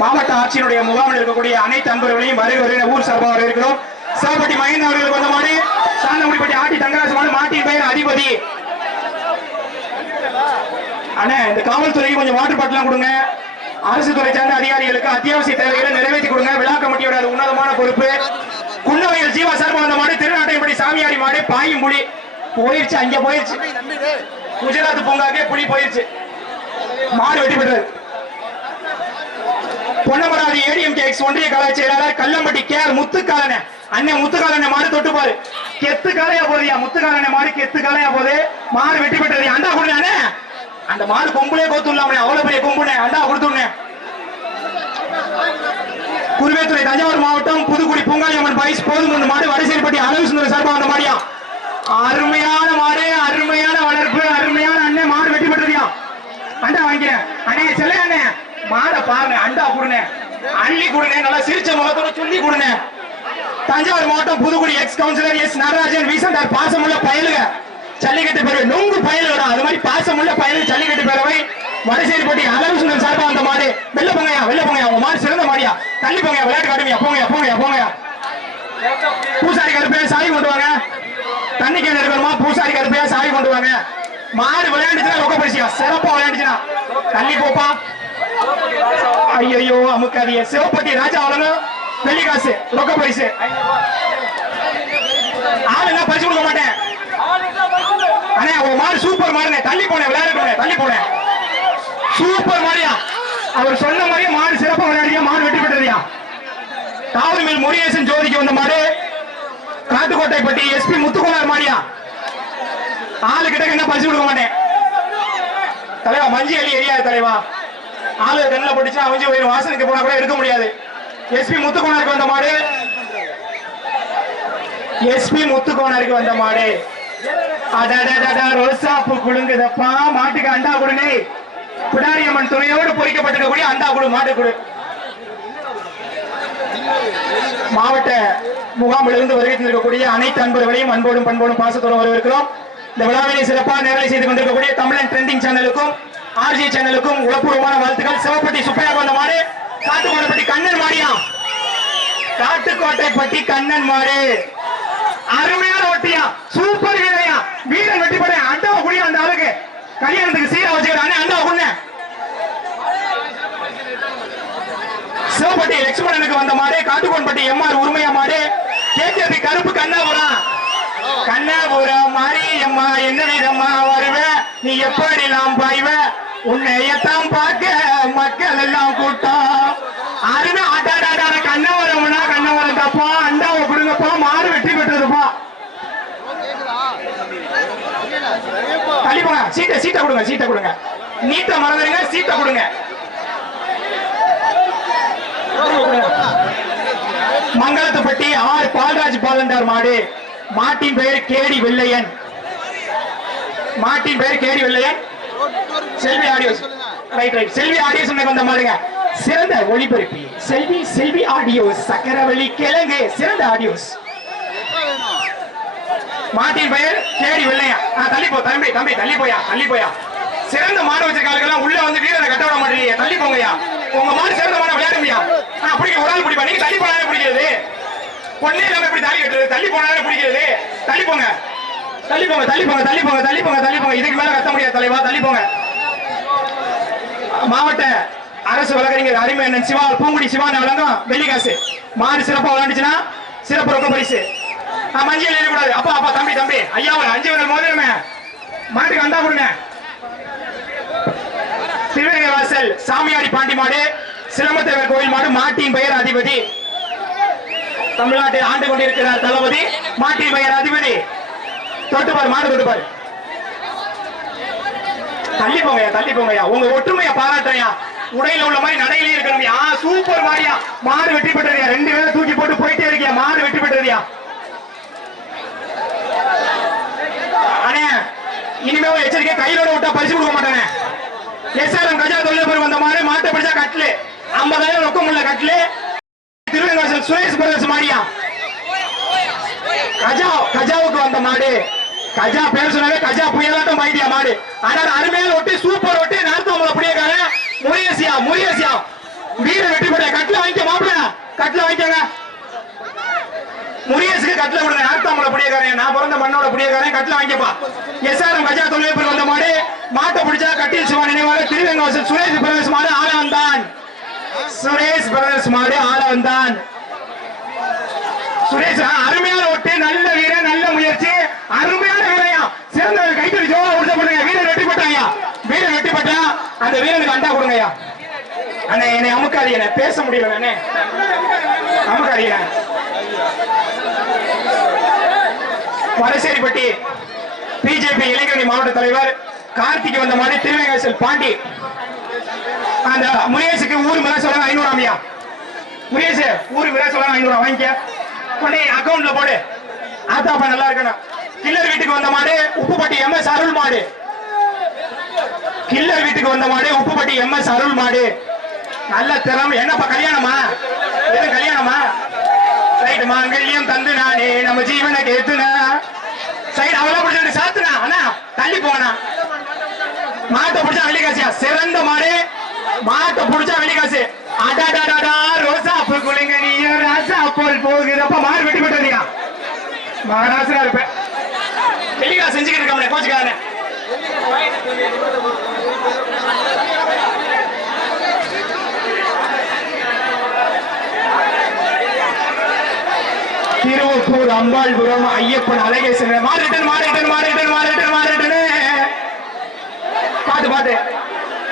மாவட்ட ஆட்சியினுடைய முகாமில் இருக்கக்கூடிய அனைத்து அன்பர்களையும் வருகிற ஊர் சார்பாக இருக்கிறோம். சேவப்பட்டி மகேந்திரன் அவர்களுக்கு வந்த மாடு சாந்தமுடிப்பட்டி ஆட்டி தங்கராசு மாடு. மாட்டின் பெயர் அதிபதி. அண்ணே இந்த காவல்துறைக்கு கொஞ்சம் வாட்டர் பாட்டிலாம் கொடுங்க. அரசு துறை சார்ந்த அதிகாரிகளுக்கு அத்தியாவசிய தேவைகளை நிறைவேற்றி கொடுங்க. விழா கமிட்டியோட உன்னதமான பொறுப்பு. குன்னவையில் ஜீவா சார்பாக வந்த மாடு திருநாட்டைப்படி சாமியாடி மாடு பாயும் புலி போயிருச்சு. அங்க போயிருச்சு. குஜராத் பூங்காக்கே புலி போயிருச்சு. மாடு வெற்றி பெற்றது. பொன்னமராதி ஏடிஎம்கே ஒன்றிய கலை செயலாளர் கல்லம்பட்டி கே ஆர் முத்துக்காலன அண்ணன் முத்துக்காலன மாடு தொட்டுப்பாரு. கெத்து காலையா போறியா முத்துக்காலன மாடு கெத்து காலையா போது. மாடு வெற்றி பெற்றது. அண்டா கொடுங்க. அந்த மாடு கொம்புலே கோத்துள்ளாம அவ்வளவு பெரிய கொம்புனே அண்டா கொடுத்துடனே. குருவேத்துறை தஞ்சாவூர் மாவட்டம் புதுக்குடி பூங்காளியம்மன் பைஸ் போதும் மாடு வடசேரிப்பட்டி அளவு சுந்தர சார்பா அந்த மாடியா. அருமையான மாடு அருமையான வளர்ப்பு அருமையான அண்ணன் மாடு வெற்றி பெற்றதியா. அண்டா வாங்கிக்கிறேன். அண்ணே செல்ல அண்ணே மாட பாருங்க. அண்டா கொடுங்க. அள்ளி கொடுங்க. நல்லா சிரிச்ச முகத்தோட சொல்லி கொடுங்க. தஞ்சாவூர் மாவட்டம் Pudukkudi ex councillor S Natarajan வீசண்டார் பாசமுள்ள பயலுக ஜல்லிக்கட்டு பேரவை நொங்கு பயலோட அது மாதிரி பாசமுள்ள பயல் ஜல்லிக்கட்டு பேரவை வடசேரிப்பட்டி அளவு சுந்தர் சார்பா அந்த மாடு. வெள்ள போங்கயா வெள்ள போங்கயா. உங்க மாடு சிறந்த மாடியா. தள்ளி போங்க விளையாட்டு காட்டுமையா. போங்கயா போங்கயா போங்கயா. பூசாரி கருப்பையா சாவி கொண்டு வாங்க. தண்ணி கேன் இருக்கணுமா பூசாரி கருப்பையா சாவி கொண்டு வாங்க. மாடு விளையாண்டுச்சுன்னா ரொக்க பரிசியா. சிறப்பா விளையாண்டுச்சுன்னா தள்ளி போப்பா. ஐயோ அமுக்காதிய. சிவப்பட்டி ராஜா வளங்க வெள்ளி காசு ரொக்க பரிசு. ஆளுங்க பரிசு கொடுக்க மாட்டேன். அண்ணே ஒரு மாடு சூப்பர் மாடுங்க. தள்ளி போனேன் விளையாட தள்ளி போனேன். சூப்பர் மாடியா. அவர் சொன்ன மாதிரியே மாடு சிறப்பா விளையாடியா. மாடு வெற்றி பெற்றதியா. காவிரி மேல் முருகேசன் ஜோதிக்கு வந்த மாடு காட்டுக்கோட்டைப்பட்டி எஸ்பி முத்துக்குமார் மாடியா. ஆளு கிட்ட என்ன பரிசு கொடுக்க மாட்டேன் தலைவா. மஞ்சி அலி எரியாது தலைவா. ஆளு கண்ணில் போட்டுச்சா அவஞ்சி போயிடும். வாசனுக்கு போனா கூட எடுக்க முடியாது. எஸ்பி முத்துக்குமாருக்கு வந்த மாடு. எஸ்பி முத்துக்குமாருக்கு வந்த மாடு. ரோசாப்பு குழுங்குதப்பா. மாட்டுக்கு அண்டா கொடுங்க. பிடாரியம்மன் துணையோடு பொறிக்கப்பட்டிருக்கக்கூடிய அண்டா கொடு மாட்டு கொடு. மாவட்ட முகாமிலிருந்து வருகை தந்திருக்கக்கூடிய அனைத்து அன்பர்களையும் அன்போடும் பண்போடும் பாசத்தோடு வரவேற்கிறோம். இந்த விழாவினை சிறப்பாக நேரலை செய்து கொண்டிருக்கக்கூடிய தமிழன் ட்ரெண்டிங் சேனலுக்கும் ஆர்ஜி சேனலுக்கும் உளப்பூர்வமான வாழ்த்துக்கள். சிவப்பட்டி சுப்பையா வந்த மாடு காட்டுக்கோட்டைப்பட்டி கண்ணன் மாடியா. காட்டுக்கோட்டைப்பட்டி கண்ணன் மாடு அருமையான ஒட்டியா. சூப்பர் வீரையா. வீரன் வெட்டி போட அண்டாவை குடியா. அந்த ஆளுக்கு கல்யாணத்துக்கு சீரா வச்சுக்கிறானே அண்டாவை குண்ண. சிவப்பட்டி லட்சுமணனுக்கு வந்த மாடு காட்டுக்கோட்டைப்பட்டி எம்ஆர் உரிமையா மாடு. கேஜபி கருப்பு கண்ணாபுரம். கண்ணாபுரம் மாரியம்மா என்ன விதம்மா வருவ நீ எப்படி நாம் பாய்வ உன்னையத்தான் பார்க்க மக்கள் எல்லாம் கூட்டம். அருமை ஆட்டாடாட கண்ணாபுரம்னா கண்ணாபுரம் தப்பா. அண்டாவை கொடுங்கப்பா. மாடு வெற்றி பெற்றதுப்பா. தள்ளிப்போங்க. சீட்டை கொடுங்க. சீட்டை கொடுங்க. நீட்ட மறந்துடுங்க. சீட்டை கொடுங்க. மங்களத்துப்பட்டி ஆர் பால்ராஜ் பாலண்டார் மாடு. மாட்டின் பெயர் கேடி வெள்ளையன். மாட்டின் பெயர் கேடி Vellaiyan. Selvi audios. Right right. Selvi audios வந்த மாடுங்க. சிறந்த ஒளிபரப்பி செல்வி ஆடியோஸ். சக்கரவள்ளி கிழங்கு சிறந்த ஆடியோஸ். மாட்டின் பெயர் கேடி வெள்ளையா. தள்ளி போ தம்பி தம்பி தள்ளி போயா. சிறந்த மாடு வச்சிருக்காங்க உள்ள வந்து வீரரை கட்ட விட மாட்டீங்க. தள்ளி போங்கயா. உங்க மாடு சிறந்த மாடு விளையாடுமையா. பிடிக்க ஒரு ஆள் பிடிப்பா. நீங்க தள்ளி போனாலே பிடிக்கிறது. பொண்ணே நம்ம இப்படி தாலி கட்டுறது. தள்ளி போனாலே பிடிக்கிறது. தள்ளி போங்க. இதுக்கு மேல கத்த முடியாது தலைவா. தள்ளி போங்க. மாவட்ட அரசு வழக்கறிஞர் அருமை அண்ணன் சிவா பூங்குடி சிவான வழங்கும் வெள்ளிக்காசு. மாடு சிறப்பா விளையாண்டுச்சுன்னா சிறப்பு ரொம்ப பரிசு. மஞ்சள் எழுதக்கூடாது. அப்பா தம்பி ஐயா 5 விரல் மோதிரமே மாட்டுக்கு வந்தா கொடுங்க. சிவகங்கை வாசல் சாமியாடி பாண்டி மாடு சிலம்பத்தேவர் கோயில் மாடு. மாட்டின் பெயர் அதிபதி. தமிழ்நாட்டை ஆண்டு கொண்டிருக்கிறார் தளபதி. மாட்டின் பெயர் அதிபதி. தொட்டுப்பார் மாடு தொட்டுப்பார். தள்ளி போங்கயா. உங்க ஒற்றுமையை பாராட்டையா. உடையில உள்ள மாதிரி நடையிலே இருக்கணும்யா. சூப்பர் மாடியா. மாடு வெற்றி பெற்றதையா. 2 பேரை தூக்கி போட்டு போயிட்டே இருக்கியா. மாடு வெற்றி பெற்றதையா. அண்ணே இனிமே எச்சரிக்கை. கையிலோட விட்டா பரிசு கொடுக்க மாட்டானே. எஸ்ஆர்எம் கஜா தொழில் வந்த மாதிரி மாட்டை பிடிச்சா கட்லு 50,000 ரொக்கம் உள்ள கட்லு. திருவெங்கவாசல் சுரேஷ் பிரதர்ஸ் மாடியா. கஜாவுக்கு வந்த மாடு. கஜா பேர் சொன்னாலே கஜா புயலாட்டம் பாய்தியா மாடு. ஆனால் அருமையான ஒட்டி சூப்பர் ஒட்டி நார்த்தோமல புடியக்கார முரியசியா வீர வெற்றி பெற்ற கட்ல வாங்கிக்க மாப்பிள. கட்ல வாங்கிக்கங்க. முரியசுக்கு கட்ல கொடுங்க. நார்த்தோமல புடியக்காரன். நான் பிறந்த மண்ணோட புடியக்காரன். கட்ல வாங்கிக்கப்பா. எஸ்ஆர்எம் கஜா தொழில் வந்த மாடு. மாட்டை பிடிச்சா கட்டில் சிவா நினைவாக திருவெங்கவாசல் சுரேஷ் பிரதர்ஸ் மாடு ஆள வந்தான். சுரேஷ் அருமையான ஒட்டு. நல்ல வீரன். நல்ல முயற்சி. அருமையான வீரையா. சிறந்த கைத்தறி ஜோரா உறுதி பண்ணுங்க. வீரன் வெற்றி பெற்றாயா. வீரன் வெற்றி பெற்றா அந்த வீரனுக்கு அண்டா கொடுங்கயா. அண்ணே என்னை அமுக்காதீங்க. பேச முடியல அண்ணே. அமுக்காதீங்க. வடசேரிப்பட்டி பிஜேபி இளைஞரணி மாவட்ட தலைவர் கார்த்திக் வந்த மாதிரி திருவேங்கவாசல் பாண்டி. அந்த முருகேசுக்கு ஊர் மேல சொல்ல 500 ஆமியா. முருகேசு ஊர் மேல சொல்ல 500 வாங்கிக்க. கொண்டே அக்கவுண்ட்ல போடு. ஆத்தாப்பா நல்லா இருக்கணும். கில்லர் வீட்டுக்கு வந்த மாடு உப்புப்பட்டி எம்எஸ் அருள் மாடு. கில்லர் வீட்டுக்கு வந்த மாடு உப்புப்பட்டி எம்எஸ் அருள் மாடு. நல்ல திறமை. என்னப்பா கல்யாணமா? எது கல்யாணமா? ரைட். மாங்கல்யம் தந்து நானே நம்ம ஜீவனை கேத்துனா சைடு அவளா பிடிச்ச சாத்துனா. அண்ணா தள்ளி போனா. மாட்டை பிடிச்சா வெள்ளிக்காசியா. சிறந்த மாடு. மாட்டை பிடிச்சா வெள்ளிக்காசு. அடாடாடா ரோசா பூ குளிங்க நீ ராசா போல் போகுதப்ப மாடு வெட்டி போட்டதியா. மகாராசனா இருப்பேன். வெள்ளிக்காசு செஞ்சுக்கிட்டு இருக்க கோச்சுக்காரனே. திருவப்பூர் அம்பாள்புரம் ஐயப்பன் அழகேசன் பாட்டு.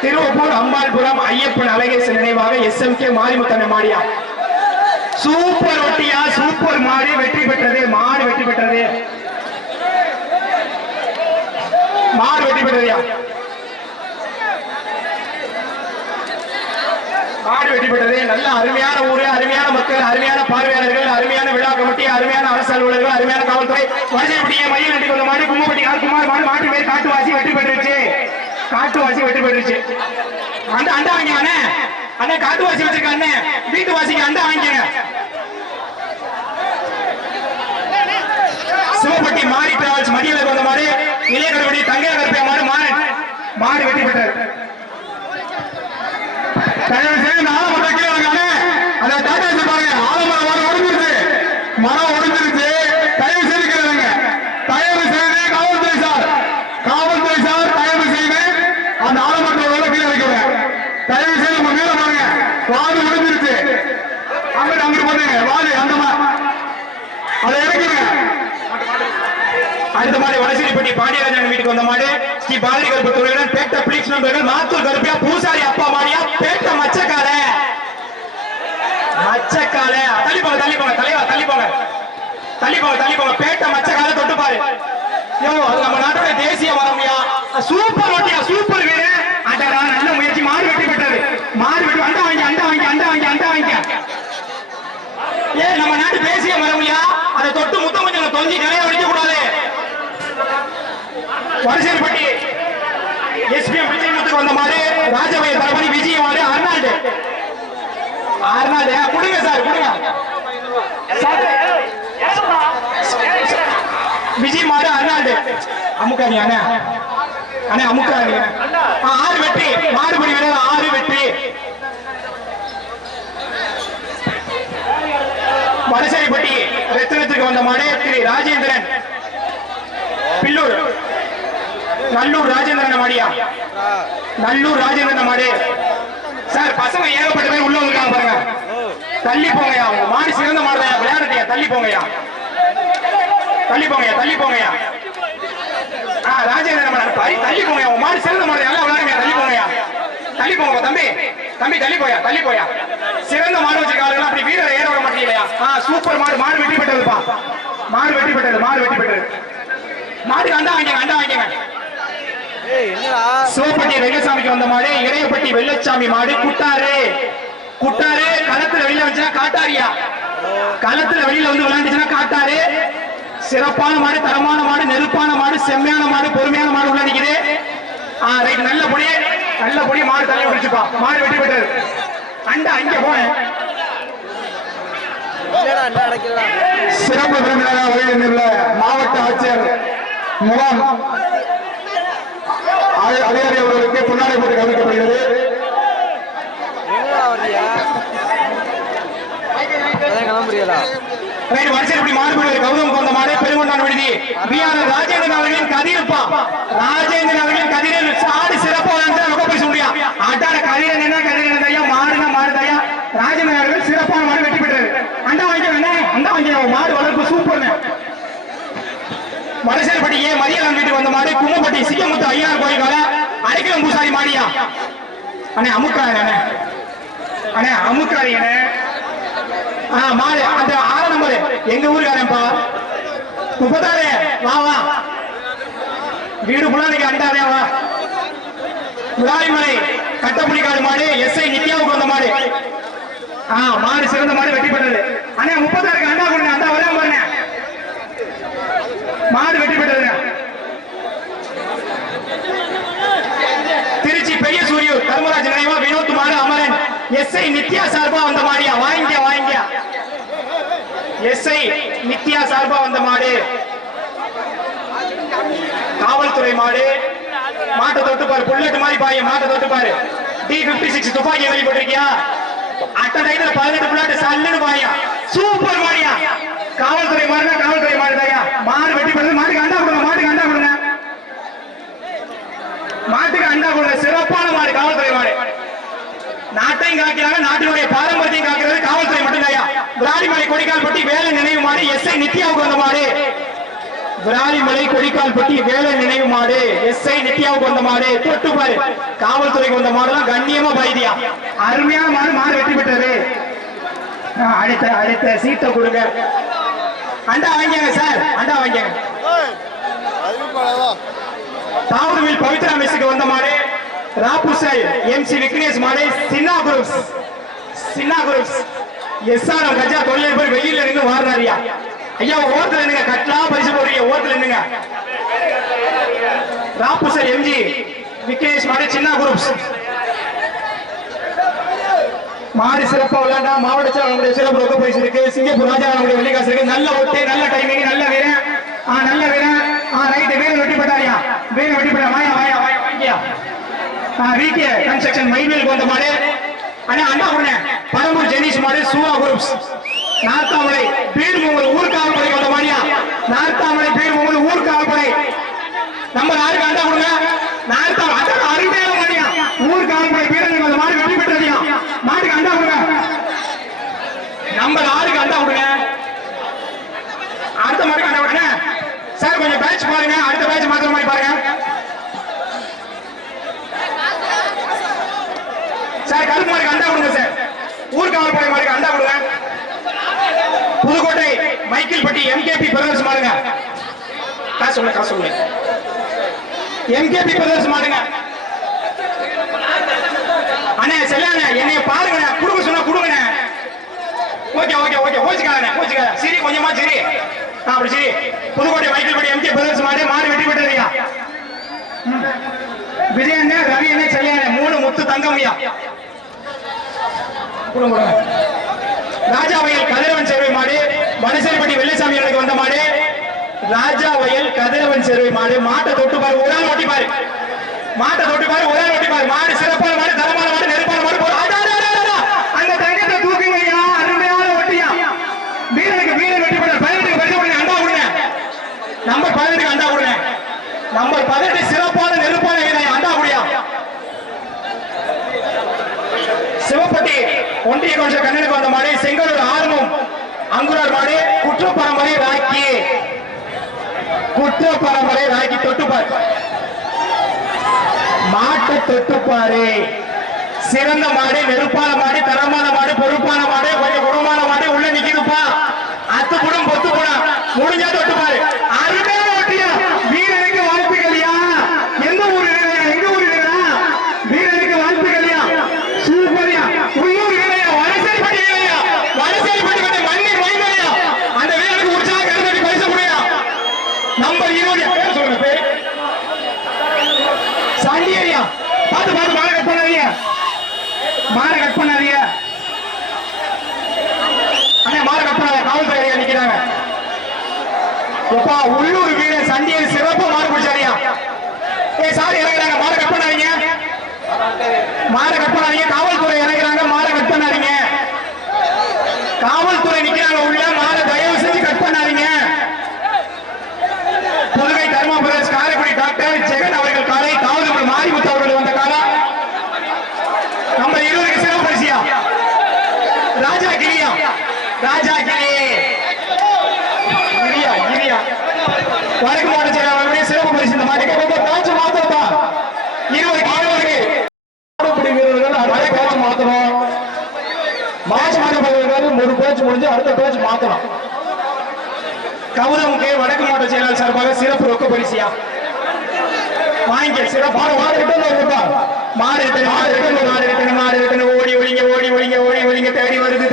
திருவப்பூர் அம்பாள்புரம் ஐயப்பன் அழகேசன் நினைவாக SMK மாரிமுத்தனை மாடியா. சூப்பர் ஒட்டியா. சூப்பர் மாடு வெற்றி பெற்றது. மாடு வெற்றி பெற்றதையா. மாடு வெற்றி பெற்றது. நல்ல அருமையான ஊரு. அருமையான மக்கள். அருமையான பார்வையாளர்கள். அருமையான விழா கமிட்டி. அருமையான அரசு அலுவலர்கள். அருமையான காவல்துறை. வரிசைப்பட்டியை மையம் வெட்டி கொண்ட மாடு கும்பப்பட்டி குமார் மாடு. மாட்டு பேர் காட்டுவாசி வெற்றி பெற்றுச்சு. அந்த அண்டா வாங்கிக்கானே. அண்ணே காட்டுவாசி வச்சிருக்கானே. வீட்டு வாசிக்கு அண்டா வாங்கிக்கங்க. சிவப்பட்டி மாரி டிராவல்ஸ் மடியில கொண்ட மாடு. இளையகருப்படி தங்கையா கருப்பைய மாடு. மாடு வெற்றி பெற்றார். மரம் ஒடிஞ்சிருச்சு. தயவு செய்து கேளுங்க. தயவு செய்து காவல்துறை சார் தயவு செய்து அந்த ஆலமரத்தோட கீழே வைக்கிறேன். தயவு செய்து உங்க மேல பாருங்க. வாது ஒடிஞ்சிருச்சு. அங்கிட்டு பண்ணுங்க. வாது அந்த அதை இறக்கிடுங்க. அடுத்த மாடு வடசேரிப்பட்டி பாண்டியராஜன் வீட்டுக்கு வந்த மாடு ஸ்ரீ பாரதி கருப்பு துறையுடன் பேட்ட பிளிக்ஸ் நண்பர்கள் மாத்தூர் கருப்பியா பூசாரி அப்பா மாடியா பேட்ட மச்சக்கால. தள்ளி போங்க தலைவா. தள்ளி போங்க. பேட்ட மச்சக்கால தொட்டு பாரு. நம்ம நாட்டோட தேசிய வரமையா. சூப்பர் ஓட்டியா. சூப்பர் வீடு. அடடா நல்ல முயற்சி. மாடு வெற்றி பெற்றது. மாடு வெட்டி அண்டா வாங்கி. நம்ம மாட்டு பேசிய மரபுலையா அதை தொட்டு முத்தம் கொஞ்சம் தொங்கி நிறைய வடிக்க கூடாது. வரிசைப்பட்டி எஸ்பிஎம் விஜயமுத்துக்கு வந்த மாடு ராஜபய தளபதி விஜய் மாடு அர்னால்டு. அர்னால்டு கொடுங்க சார், கொடுங்க விஜய் மாடு அர்னால்டு. அமுக்காரி அண்ணா, அண்ணா அமுக்காரி. 6 வெற்றி மாடுபடி வீரர் 6 வெற்றி. வடசேரிப்பட்டி ரத்தினத்துக்கு வந்த மாடு திரு ராஜேந்திரன் பில்லூர். நல்லூர் ராஜேந்திரன் மாடியா, நல்லூர் ராஜேந்திரன் மாடு. சார் பசங்க ஏகப்பட்ட பேர் உள்ள வந்துருக்காங்க பாருங்க, தள்ளி போங்கயா. உங்க மாடு சிறந்த மாடு தான், விளையாடுறியா? தள்ளி போங்கயா, தள்ளி போங்கயா, தள்ளி போங்கயா. ராஜேந்திரன் மாடு தள்ளி போங்கயா. உங்க மாடு சிறந்த மாடு, நல்லா விளையாடுங்க. தள்ளி போங்கயா, தள்ளி போங்க தம்பி, தம்பி தள்ளி போயா, தள்ளி போயா. சிறந்த மாடு வச்சிருக்காங்க, அப்படி வீரரை ஏற விட மாட்டீங்களா? சூப்பர் மாடு, மாடு வெற்றி பெற்றதுப்பா, மாடு வெற்றி பெற்றது, மாடு வெற்றி பெற்றது. மாடு அண்டா வாங்கிங்க, அண்டா வாங்கிங்க. சிவப்பட்டி வெங்கசாமிக்கு வந்த மாடு இறையப்பட்டி வெள்ளச்சாமி மாடு. குட்டாரு, குட்டாரு களத்துல வெளியில வந்துச்சுன்னா காட்டாரியா, களத்துல வெளியில வந்து விளையாண்டுச்சுன்னா காட்டாரு. சிறப்பான மாடு, தரமான மாடு, நெருப்பான மாடு, செம்மையான மாடு, பொறுமையான மாடு உள்ள நிக்குது. ரைட், நல்ல பொடி, நல்ல பொடி. மாடு தலையை பிடிச்சுப்பா, மாடு வெற்றி பெற்றது. அண்டா இங்க போனேன். சிறப்பு விருந்தினராக வருகின்ற மாவட்ட ஆட்சியர் முகாம் அதிகாரி அவர்களுக்கு பொன்னாடை போட்டு கவனிக்கப்படுகிறது. கௌரவம் கொண்ட மாடு பெருங்கொண்டான் விடுதி ராஜேந்திரன் அவர்களின் கதிர்ப்பா. ராஜேந்திரன் அவர்களின் கதிரில் சாடு சிறப்பாக சொல்லியா. அட்டாட கதிரன் என்ன கதிரன் தையா, மாடுனா மாடு தையா. ராஜேந்திரன் அவர்கள் சிறப்பான மாடு வெற்றி பெற்றது. அண்டா வாங்கிக்க, அண்டா வாங்கிக்க. மாடு வளர்ப்பு சூப்பர். வடசேரிப்பட்டி மதியம் வீட்டுக்கு வந்த மாடு கும்மப்பட்டி சிங்கமுத்து ஐயார் கோயில்கால அரைக்கிலம் பூசாரி மாடியா. அண்ணே அமுக்காரி, அண்ணே அண்ணே அமுக்காரி அண்ணே. மாடு அந்த 6 நம்பர் எங்க ஊருக்காரன்பா 36. வா வா, வீடு புள்ளானிக்கு அண்டாதே வா. விளாரிமலை கட்டப்புலிக்காடு மாடு எஸ்ஐ நித்யாவுக்கு வந்த மாடு. மாடு சிறந்த மாடு வெற்றி பெற்றது. அண்ணே 36 அண்டா கொடுங்க, அண்டா வர பாருங்க. மாடு வெற்றி பெற்றது. திருச்சி பெரிய சூரியூர் தர்மராஜ் நினைவா வினோத் மாடு அமரன் எஸ்ஐ நித்யா சார்பா வந்த மாடியா. வாங்கிக்க வாங்கிக்க. எஸ்ஐ நித்யா சார்பா வந்த மாடு. காவல்துறை மாடு. மாட்டை தொட்டு பாரு, புல்லட் மாதிரி பாய. மாட்டை தொட்டு பாரு. D56 துப்பாக்கி வெளிப்பட்டிருக்கியா? அட்ட டைத்துல 18 புல்லட் சல்லுன்னு பாயா. சூப்பர் மாடியா. காவல்துறை மாடுனா காவல்துறை மாடு தாயா. மாடு வெட்டி பெற்றது. மாட்டுக்கு அண்டா கொடுங்க, மாட்டுக்கு அண்டா கொடுங்க, மாட்டுக்கு அண்டா கொடுங்க. சிறப்பான மாடு காவல்துறை மாடு. நாட்டையும் காக்கிறாங்க, நாட்டினுடைய பாரம்பரியத்தையும் காக்கிறது காவல்துறை மட்டும் தாயா. விராலிமலை கொடிக்கால்பட்டி வேலை நினைவு மாடு எஸ்ஐ நித்யாவுக்கு வந்த மாடு. விராலிமலை கொடிக்கால்பட்டி வேலை நினைவு மாடு எஸ்ஐ நித்யாவுக்கு வந்த மாடு. தொட்டு பாரு, காவல்துறைக்கு வந்த மாடுலாம் கண்ணியமா பைதியா. அருமையான மாடு, மாடு வெற்றி பெற்றது. அடுத்த அடுத்த சீட்டை கொடுங்க. அண்டா வாங்கிங்க சார், அண்டா வாங்கிங்க. தாவூர்வில் பவித்ரா மெஸ்ஸுக்கு வந்த மாடு ராபுசல் எம்சி விக்னேஷ் மாடு. சின்னா குரூப்ஸ், சின்னா குரூப்ஸ் எஸ்ஆர் கஜா தொழிலதிபர் வெயில இருந்து வாடுறாரியா. ஐயா ஓரத்துல நின்னுங்க, கட்லா பரிசு போடுறீங்க, ஓரத்துல நின்னுங்க. ராபுசல் எம்ஜி விக்னேஷ் மாடு சின்னா குரூப்ஸ். மாடு சிறப்பா விளையாண்டா மாவட்ட செயலாளருடைய சிறப்பு ரொக்க பரிசு இருக்கு. சிங்கப்பூர் ராஜா வெள்ளிக்காசு இருக்கு. நல்ல ஒட்டு, நல்ல டைமிங், நல்ல வீரன். நல்ல வீரன். ரைட், வீரன் வெட்டி போட்டாரியா, வீரன் வெட்டி போட்டா. வாயா வாயா வாயா வாங்கியா. வீக்கே கன்ஸ்ட்ரக்ஷன் மைவேலுக்கு வந்த மாடு. அண்ணா அண்டா கொடுங்க. பரம்பூர் ஜெனிஷ் மாடு சூவா குரூப்ஸ். நார்த்தாமலை பீர்மூங்கல் ஊர்காவல்படை வந்த மாடியா. நார்த்தாமலை பீர்மூங்கல் ஊர்காவல்படை நம்பர் 6 அண்டா கொடுங்க. நார்த்தாமலை அருமையான மாடியா. ஊர்காவல்படை வீரர்கள் வந்த மாடு வெற்றி பெற்றதியா. மாட்டுக்கு அண்டா கொடுங்க. நம்பர் 6 அண்டா கொடுங்க. அடுத்த மாட்டுக்கு அண்டா கொடுங்க சார். கொஞ்சம் பேட்ச் பாருங்க, அடுத்த பேட்ச் மாத்திர மாதிரி பாருங்க சார். கருப்பு மாட்டுக்கு அண்டா கொடுங்க சார். ஊர்காவல் படை மாட்டுக்கு அண்டா கொடுங்க. புதுக்கோட்டை மைக்கேல்பட்டி எம்கேபி பிரதர்ஸ் மாடுங்க. காசு சொல்லுங்க, காசு சொல்லுங்க. எம்கேபி பிரதர்ஸ் மாடுங்க. அண்ணே செல்லானே என்னைய பாருங்க, குடுங்க சொன்னா குடுங்க. ஓகே ஓகே ஓகே கோச்சுக்காத சரி கொஞ்சமா சரி அப்படி சரி புதுக்கோட்டை மைக்கேல் படி எம்கே பிரதர்ஸ் மாடு மாடு வெட்டி விட்டுறியா விஜயண்ணே ரவி என்ன செய்ய 3 முத்து தங்கம்யா ராஜா வயல் கதிரவன் சேர்வை மாடு மனுசரிப்பட்டி வெள்ளைசாமி எனக்கு வந்த மாடு ராஜா வயல் கதிரவன் சேர்வை மாடு மாட்டை தொட்டு பாரு ஒரு ஆள் ஓட்டி பாரு மாட்டை தொட்டு பாரு ஒரு ஆள் ஓட்டி பாரு மாடு சிறப்பான மாடு தரமான மாடு நெருப்பான மாடு அந்த தங்கத்தை தூக்குங்கய்யா அருமையான ஓட்டியா வீரனுக்கு வீரன் வெட்டி போட 18 வெட்டி போட அண்டா விடுங்க நம்பர் 18 அண்டா விடுங்க நம்பர் 18 சிறப்பான நெருப்பான வீரன் அண்டா விடியா சிவப்பட்டி ஒன்றிய கவுன்சிலர் கண்ணனுக்கு வந்த மாடு செங்கலூர் ஆர்வம் அங்குரார் மாடு குற்ற பரம்பரை ராக்கி தொட்டுப்பாரு மாட்டு தொட்டுப்பாரு சிறந்த மாடு நெருப்பான மாடு தரமான மாடு பொறுப்பான மாடு கொஞ்சம் குணமான மாடு உள்ள நிக்குதுப்பா அத்து குடம் பொத்து குடம் முடிஞ்சா தொட்டுப்பாரு அருமையான ஓட்டியா வீரனுக்கு வாழ்த்துக்கள்யா எந்த ஊர் எங்க ஊர் வீரனுக்கு வாழ்த்துக்கள்யா சூப்பர்யா உள்ளூர் வீரையா வடசேரிப்பட்டி வீரையா வடசேரிப்பட்டி வந்து மண்ணில் வாய்ந்தலையா அந்த வீரனுக்கு உற்சாக கருதடி பரிசு கொடுயா நம்பர் 20 பேர் சொல்லுங்க பேர் சாண்டியரியா பாத்து மாலை கட் பண்ணாதீங்க மாலை கட் பண்ணாதீங்க அண்ணா மாலை கட் பண்ணாத காவல்துறை நிக்கிறாங்க எப்பா உள்ளூர் வீரன் சண்டியர் சிறப்பு மாறு பிடிச்சாரியா சாரி இறங்குறாங்க மாலை கட் பண்ணாதீங்க காவல்துறை இறங்குறாங்க மாலை கட் பண்ணாதீங்க காவல்துறை நிக்கிறாங்க உள்ள மாலை தயவு செஞ்சு கட் பண்ணாதீங்க புதுகை தர்மா பிரதேஷ் காரைக்குடி டாக்டர் ஜெகன் அவர்கள் காலை காவல்துறை மாரிமுத்து அவர்கள் வந்த காலம் நம்ம 20 சிறப்பு பரிசியா ராஜா கிரியா வடக்கு மாவட்ட செயலாளருடைய சிறப்பு பரிசு இந்த மாதிரி பேச்சு மாத்திரப்பா 20 வீரர்கள் அதே பேச்சு மாத்தணும் ஒரு பேச்சு முடிஞ்சு அடுத்த பேச்சு மாத்தணும் கௌதமுக்கு வடக்கு மாவட்ட செயலாளர் சார்பாக சிறப்பு ரொக்க பரிசியா வாங்கிக்க சிறப்பான மாடு ஓடி ஒளிங்க தேடி வருது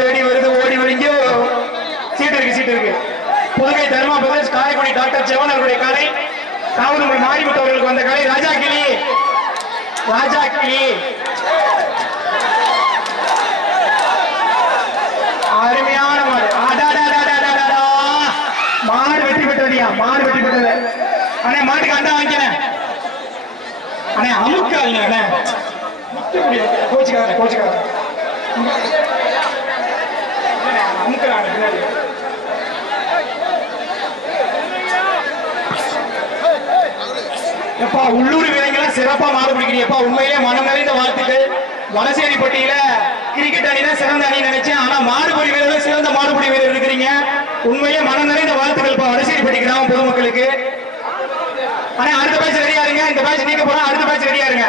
ஓடி ஒளிங்க சீட்டு இருக்கு புதுகை தர்மா பிரதேஷ் காரைக்குடி டாக்டர் ஜெவன் அவர்களுடைய காலை காவல்துறை மாரிமுத்து அவர்களுக்கு வந்த காலை ராஜா கிளி அருமையான மாடு வெற்றி பெற்றதியா மாடு வெற்றி பெற்றது அண்ணே மாட்டுக்கு அண்டா வாங்கிக்கிறேன் அண்ணே அமுக்காதீங்க அண்ணே கோச்சுக்காத அமுக்கிறாங்க பின்னாடி எப்பா உள்ளூர் வீரங்களை சிறப்பா மாடு பிடிக்கிறீங்கப்பா உண்மையிலே மனம் நிறைந்த வாழ்த்துக்கள் வடசேரிப்பட்டியில கிரிக்கெட் அணி தான் சிறந்த அணி நினைச்சேன் ஆனா மாடுபிடி வீரர்கள் சிறந்த மாடுபிடி வீரர் இருக்கிறீங்க உண்மையிலே மனம் நிறைந்த வாழ்த்துக்கள் வடசேரிப்பட்டி கிராம பொதுமக்களுக்கு ஆனா அடுத்த பேட்ச் ரெடியா இருங்க இந்த பேட்ச் நீக்க போறோம் அடுத்த பேட்ச் ரெடியா இருங்க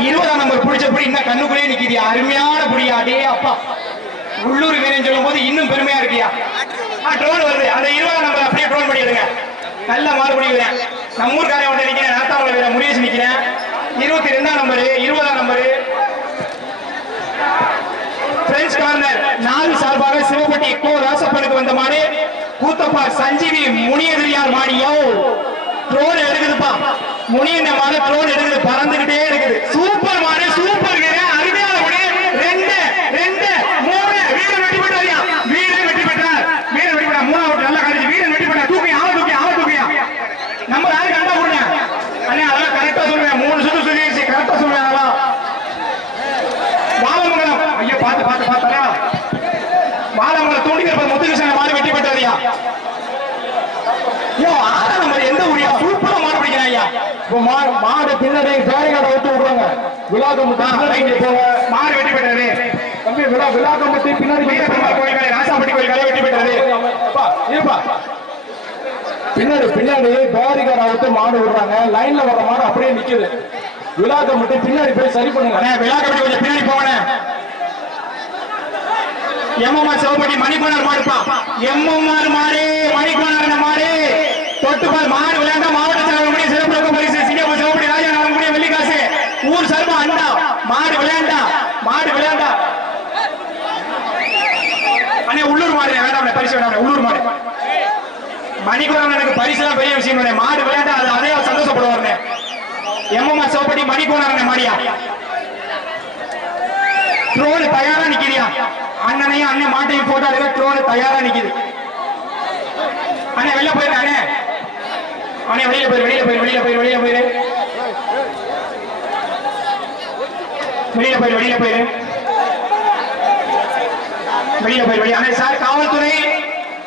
20ஆம் நம்பர் பிடிச்சபடி இன்னும் கண்ணுக்குள்ளே நிக்கிறியா அருமையான புடியா டே அப்பா உள்ளூர் வீரன் சொல்லும் போது இன்னும் பெருமையா இருக்கியா ட்ரோன் வருது அந்த 20ஆம் நம்பர் அப்படியே ட்ரோன் பண்ணிடுங்க நல்ல மாறுபடி வீரன் நம்ம ஊர்காரன் வந்து நிக்கிறேன் நாத்தாமலை வீரன் முருகேஷ் நிக்கிறேன் 22ஆம் நம்பரு 20ஆம் நம்பரு பிரெஞ்ச் கார்னர் 4 சார்பாக சிவப்பட்டி கோ ராசப்பனுக்கு வந்த மாடு கூத்தப்பா சஞ்சீவி முனியதிரியார் மாடியோ ட்ரோன் எடுக்குதுப்பா முனியன் மாடு ட்ரோன் எடுக்குது பறந்துகிட்டே இருக்குது சூப்பர் மாடு சூப்பர் அருமையான மாடு 2 3 வீரன் வெட்டி பெற்றாரியா வீரன் வெட்டி பெற்றார் 3ஆவது நல்ல காலேஜ் வீரன் வெட்டி பெற்றார் தூக்கி தூக்கியா நம்ம யாருக்கு அண்டா விடுங்க அண்ணே அதெல்லாம் கரெக்டா சொல்லுவேன் 3 சுத்து சொல்லிடுச்சு கரெக்டா சொல்லுவேன் அதெல்லாம் வாழமங்கலம் ஐயோ பாத்து வாழமங்கலம் தூண்டிகள் முத்துகிருஷ்ணன் மாடு வெட்டி பெற்றாரியா எந்த ஊரியா சூப்பரா மாடு பிடிக்கிறாயா மாடு பின்னாடி பேரிகார்டை விட்டு விடுறாங்க விழாக்கம்பட்டி மாடு வெட்டி பெற்றாரு தம்பி விழாக்கம்பட்டி பின்னாடி ராசாப்பட்டி கோயில் வெட்டி பெற்றாரு பின்னாடி பேரிகார்டை விட்டு மாடு விடுறாங்க லைன்ல வர மாடு அப்படியே நிக்குது விழாக்கம்பட்டி பின்னாடி போய் சரி பண்ணுங்க விழாக்கம்பட்டி கொஞ்சம் பின்னாடி போங்க எம்எம்ஆர் சிவப்பட்டி மணிக்கோணர் மாடுப்பா எம்எம்ஆர் மாடு மணிக்கோணர் மாடு தொட்டுப்பால் மாடு விளையாண்டா மாவட்ட செயலாளர் சிறப்பு பரிசு சிங்கப்பூர் சிவப்பட்டி ராஜா வெள்ளிக்காசு ஊர் மாடு விளையாண்டா அண்ணே உள்ளூர் மாடு வேண்டாம் பரிசு வேண்டாம் உள்ளூர் மாடு மணிக்கூடம் எனக்கு பரிசுலாம் பெரிய விஷயம் மாடு விளையாண்டா அது அதே சந்தோஷப்படுவாருன்னு எம்எம்ஆர் சோப்பட்டி மணிக்கூடம் மாடியா ட்ரோன் தயாரா நிக்கிறியா அண்ணனையும் அண்ணன் மாட்டையும் போட்டோ எடுக்க ட்ரோன் தயாரா நிக்குது அண்ணே வெளில போயிரு அண்ணே வெளியில போயிரு அண்ணே சார் காவல்துறை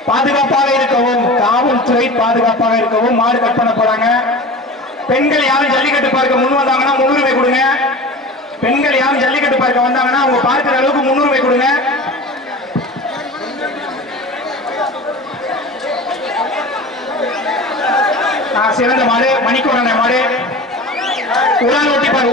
பாதுகாப்பாக இருக்கவும் மாடு கட் பண்ண போறாங்க பெண்கள் யாரும் ஜல்லிக்கட்டு பார்க்க முன் வந்தாங்கன்னா முன்னுரிமை கொடுங்க பெண்கள் யாரும் ஜல்லிக்கட்டு பார்க்க வந்தாங்கன்னா அவங்க பார்க்கிற அளவுக்கு முன்னுரிமை கொடுங்க சிறந்த மாடு மணிக்கூட மாடு உரால் ஓட்டிப்பார்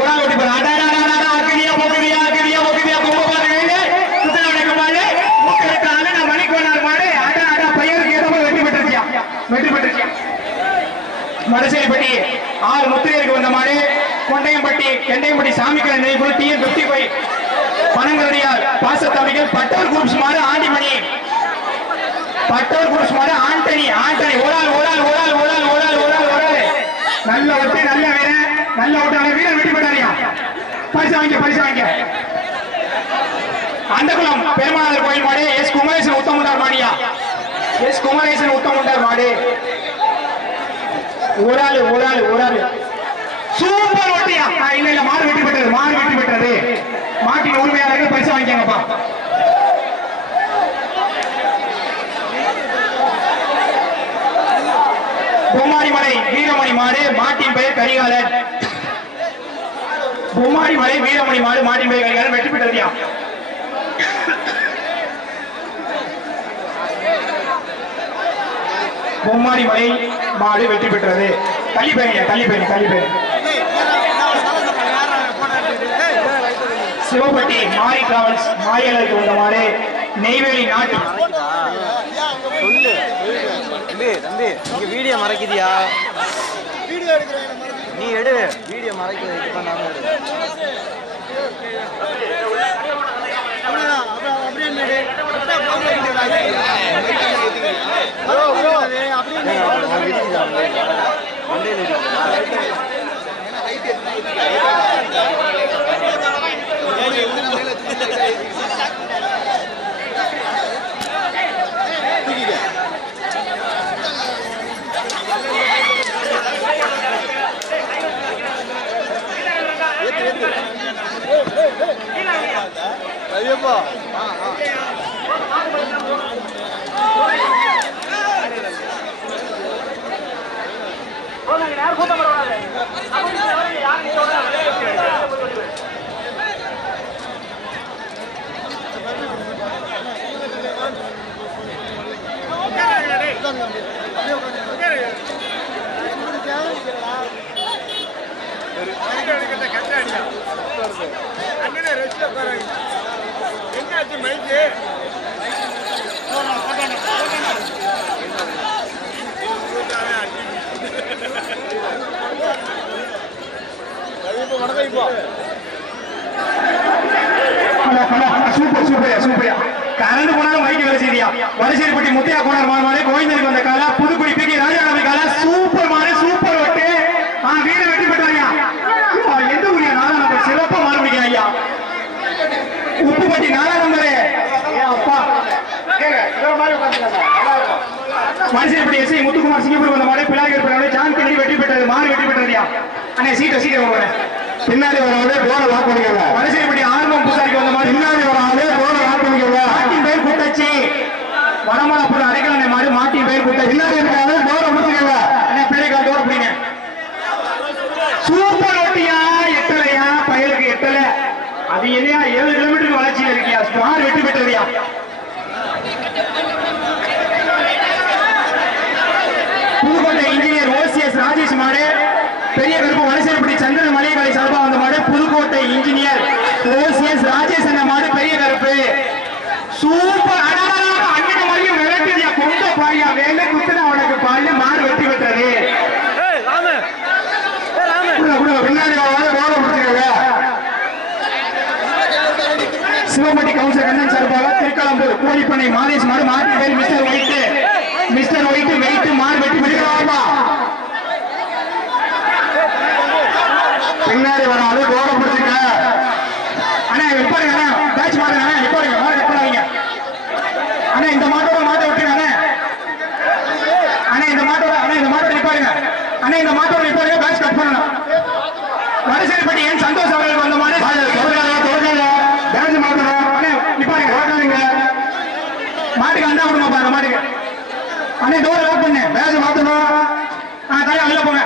வெற்றி பெற்றிருக்கியா மடசேரிப்பட்டி ஆறு முத்திரையருக்கு வந்த மாடு கெண்டையம்பட்டி சாமிக்கிழமை நினைவுக்குள் டிஎன் 55 பனங்கரடியார் பாசத்தம்பிகள் பட்டவர் குரூப்ஸ் மாடு ஆண்டிமணி ஆண்டனி ஓடால் நல்ல ஒட்டு நல்ல வீரன் வெற்றி பெற்றாரியா பரிசு வாங்க அந்தகுளம் பெருமானார் கோயில் மாடு எஸ் குமரேசன் உத்தமுண்டார் மாடு ஓடால் சூப்பர் ஓட்டியா இல்ல மாடு வெற்றி பெற்றது மாட்டின் உரிமையாளர்கள் பரிசு வாங்கிக்கப்பா பொம்மாடிமலை வீரமணி மாடு மாட்டின் பெயர் கரிகாலன் மாட்டின் பெயர் கரிகாலன் வெற்றி பெற்றதுயா பொம்மாடிமலை மாடு வெற்றி பெற்றது தள்ளி போயிருங்க சிவப்பட்டி மாரி டிராவல்ஸ் மாரியலருக்கு வந்த மாடு நெய்வேலி நாட்டு தம்பி இங்க வீடியோ மறைக்குதியா நீ எடு வீடியோ மறைக்குது ஐயப்பா கரண்ட் போனாலும் மைக்கு வேலை செய்யா வடசேரிப்பட்டி முத்தையா கோனார் மாடு கோவிந்தருக்கு வந்த கால புதுக்குடி பிகே ராஜாநாமி கால சூப்பர் மாடு சூப்பர் ஒட்டு வீடு வெற்றி பெற்றாங்க எந்த ஊரியா 4 நம்பர் சிறப்பா மாடு பிடிக்கிறேன் ஐயா உப்புப்பட்டி 4 நம்பரு அப்பா வடசேரிப்பட்டி எஸ்ஐ முத்துக்குமார் சிங்கப்பூர் வந்த மாடு பிள்ளைகள் ஜான் கென்னடி வெற்றி பெற்றது மாடு வெற்றி பெற்றதுயா அண்ணே சீக்கிரம் வரேன் பின்னாடி வரவங்களே போன லாக் பண்ணிக்கல வடசேரிப்பட்டி ஆர்வம் பூசாரிக்கு வந்த மாதிரி பின்னாடி வரவங்களே போன லாக் பண்ணிக்கல மாட்டின் பேர் கூட்டாச்சி வடமலாப்பூர் அரைக்கலனை மாதிரி மாட்டின் பேர் கூட்டாச்சி பின்னாடி இருக்காங்க டோரை முடிச்சுக்கல அண்ணே பிள்ளைக்கா டோர் பிடிங்க சூப்பர் ஓட்டியா எட்டலையா பயலுக்கு எட்டல அது இல்லையா 7 கிலோமீட்டருக்கு வளர்ச்சியில் இருக்கியா ஸ்டார் வெற்றி பெற்றதுயா புதுக்கோட்டை இன்ஜினியர் OCS ராஜேஷ் மாடு பெரிய கருப்பு வடசேரிப்பட்டி சந்திரன் மலையகாலை சார்பாக வந்த மாடு புதுக்கோட்டை இன்ஜினியர் OCS ராஜேஷ் அண்ணன் மாடு பெரிய கருப்பு சூப்பர் அண்ணன் மாதிரியும் விரட்டியா கொண்ட பாரியா வேலை குத்துனா அவனுக்கு பாரு மாடு வெற்றி பெற்றது பின்னாடி சிவம்பட்டி கவுன்சிலர் கண்ணன் சார்பாக திருக்கலம்பூர் கோழிப்பண்ணை மாதேஷ் மாடு மாட்டு பேர் மிஸ்டர் ஒயிட் வெயிட் மாடு வெட்டி பிடிக்கலாமா பின்னாடி வராது கோட பிடிச்சிக்க அண்ணா பாருங்க அண்ணா பேட்ச் மாடுங்க அண்ணா பாருங்க மாடு கட்டாதீங்க அண்ணா இந்த மாட்டோட மாட்டை விட்டுருங்க அண்ணா இந்த மாட்டோட நிப்பாருங்க அண்ணா இந்த மாட்டோட நிப்பாருங்க பேட்ச் கட் பண்ணணும் வடசேரிப்பட்டி என் சந்தோஷ் அவர்களுக்கு வந்த மாடு பேட்ச் மாட்டணும் அண்ணா நிப்பாருங்க மாட்டுக்கு அண்டா விடுங்க பாருங்க மாட்டுக்கு அண்ணா டோரை ஓட் பண்ணு பேட்ச் மாத்தணும் தலையா உள்ள போங்க